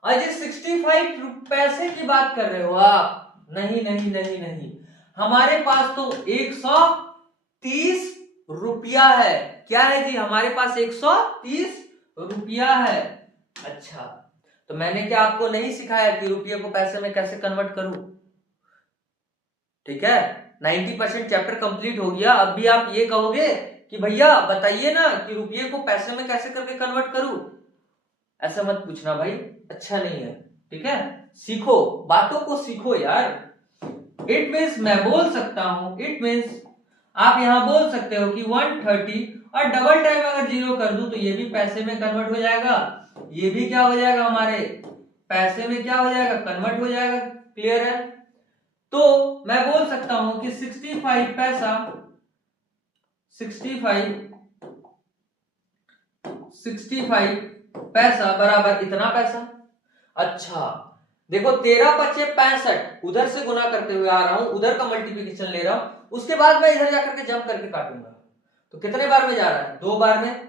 अजय 65 पैसे की बात कर रहे हो आप? नहीं नहीं नहीं नहीं, हमारे पास तो 130 रुपया है। क्या है जी, हमारे पास 130 रुपया है। अच्छा, तो मैंने क्या आपको नहीं सिखाया कि रुपये को पैसे में कैसे कन्वर्ट करूं? ठीक है, 90% चैप्टर कंप्लीट हो गया। अब भी आप ये कहोगे कि भैया बताइए ना कि रुपये को पैसे में कैसे करके कन्वर्ट करूं। ऐसा मत पूछना भाई, अच्छा नहीं है। ठीक है, सीखो, बातों को सीखो यार। इट मीन्स मैं बोल सकता हूं, इट मीन्स आप यहां बोल सकते हो कि 130, और डबल टाइम अगर 0 कर दूं तो ये भी पैसे में कन्वर्ट हो जाएगा, ये भी क्या हो जाएगा, हमारे पैसे में क्या हो जाएगा, कन्वर्ट हो जाएगा। क्लियर है? तो मैं बोल सकता हूं कि 65 पैसा, 65 पैसा बराबर इतना पैसा। अच्छा देखो, 13×5 = 65, उधर से गुना करते हुए आ रहा हूं, उधर का मल्टीप्लिकेशन ले रहा हूं, उसके बाद मैं इधर जाकर के जंप करके काटूंगा। तो कितने बार में जा रहा है, 2 बार में।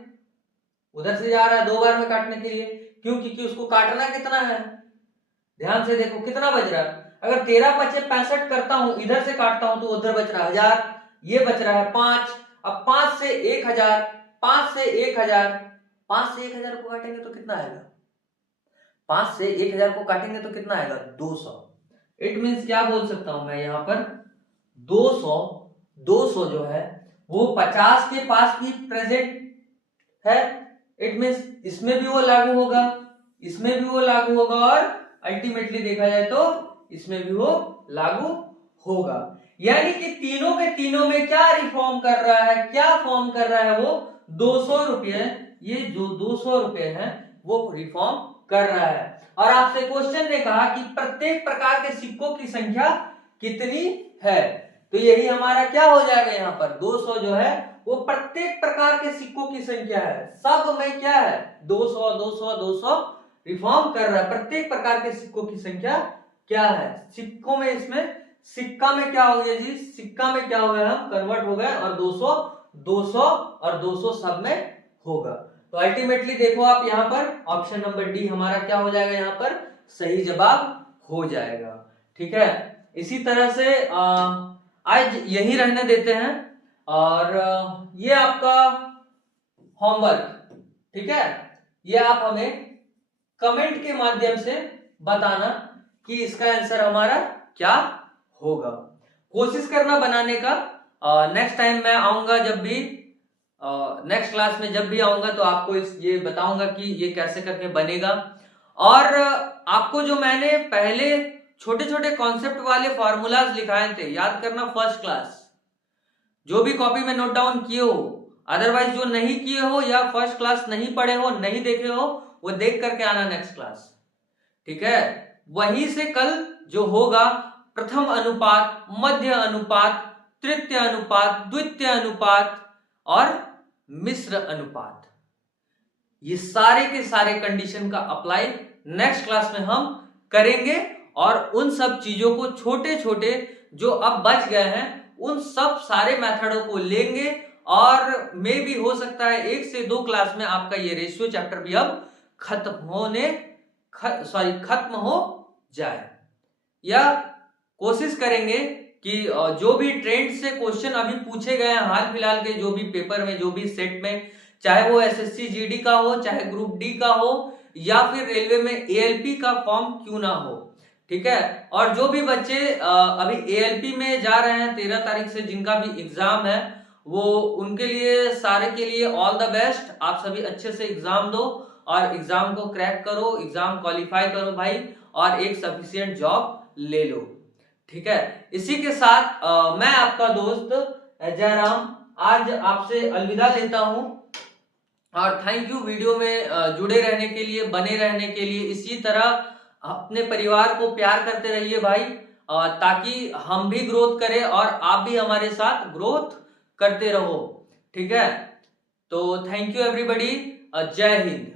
उधर से जा रहा है 2 बार में काटने के लिए, क्यों? क्योंकि उसको काटना कितना है, ध्यान से देखो कितना बच रहा है। अगर 13×5 = 65 करता हूं, इधर से काटता हूं, तो उधर बच रहा है 1000, ये बच रहा है 5। अब 5 से 1000, 5 से 1000, 5 से 1000 को काटेंगे तो कितना आएगा, 5 से 1000 को काटेंगे तो कितना आएगा, 200। इट मीन्स क्या बोल सकता हूं मैं यहाँ पर, 200 जो है वो 50 के पास भी प्रेजेंट है। इट मीन्स इसमें भी वो लागू होगा, इसमें भी वो लागू होगा, और अल्टीमेटली देखा जाए तो इसमें भी वो लागू होगा। यानी कि तीनों के तीनों में क्या रिफॉर्म कर रहा है, क्या फॉर्म कर रहा है, वो 200 रुपये, ये जो 200 रुपये है वो रिफॉर्म कर रहा है। और आपसे क्वेश्चन ने कहा कि प्रत्येक प्रकार के सिक्कों की संख्या कितनी है, तो यही हमारा क्या हो जाएगा, यहाँ पर 200 जो है वो प्रत्येक प्रकार के सिक्कों की संख्या है, सब में क्या है 200 200 200 रिफॉर्म कर रहा है। प्रत्येक प्रकार के सिक्कों की संख्या क्या है, सिक्कों में, इसमें सिक्का में क्या हो गया जी, सिक्का में क्या हो गया, हम कन्वर्ट हो गए, और 200 200 और 200 सब में होगा। तो अल्टीमेटली देखो आप यहाँ पर ऑप्शन नंबर डी हमारा क्या हो जाएगा, यहाँ पर सही जवाब हो जाएगा। ठीक है, इसी तरह से आज यही रहने देते हैं, और ये आपका होमवर्क, ठीक है, ये आप हमें कमेंट के माध्यम से बताना कि इसका आंसर हमारा क्या होगा। कोशिश करना बनाने का। नेक्स्ट टाइम मैं आऊंगा, जब भी नेक्स्ट क्लास में जब भी आऊंगा तो आपको ये बताऊंगा कि ये कैसे करके बनेगा। और आपको जो मैंने पहले छोटे छोटे कॉन्सेप्ट वाले फॉर्मूलाज लिखाए थे, याद करना फर्स्ट क्लास, जो भी कॉपी में नोट डाउन किए हो, अदरवाइज जो नहीं किए हो या फर्स्ट क्लास नहीं पढ़े हो, नहीं देखे हो, वो देख करके आना नेक्स्ट क्लास। ठीक है, वहीं से कल जो होगा प्रथम अनुपात, मध्य अनुपात, तृतीय अनुपात, द्वितीय अनुपात और मिश्र अनुपात, ये सारे के सारे कंडीशन का अप्लाई नेक्स्ट क्लास में हम करेंगे। और उन सब चीजों को छोटे छोटे जो अब बच गए हैं उन सब सारे मेथडों को लेंगे, और मे भी हो सकता है 1 से 2 क्लास में आपका ये रेशियो चैप्टर भी अब खत्म हो जाए। या कोशिश करेंगे कि जो भी ट्रेंड से क्वेश्चन अभी पूछे गए हैं हाल फिलहाल के, जो भी पेपर में, जो भी सेट में, चाहे वो एसएससी जीडी का हो, चाहे ग्रुप डी का हो, या फिर रेलवे में एएलपी का फॉर्म क्यों ना हो, ठीक है। और जो भी बच्चे अभी एएलपी में जा रहे हैं 13 तारीख से, जिनका भी एग्जाम है, वो उनके लिए, सारे के लिए ऑल द बेस्ट। आप सभी अच्छे से एग्जाम दो और एग्जाम को क्रैक करो, एग्जाम क्वालिफाई करो भाई, और एक सफिशिएंट जॉब ले लो। ठीक है, इसी के साथ मैं आपका दोस्त जयराम आज आपसे अलविदा लेता हूं, और थैंक यू वीडियो में जुड़े रहने के लिए, बने रहने के लिए। इसी तरह अपने परिवार को प्यार करते रहिए भाई, ताकि हम भी ग्रोथ करें और आप भी हमारे साथ ग्रोथ करते रहो। ठीक है, तो थैंक यू एवरीबॉडी, जय हिंद।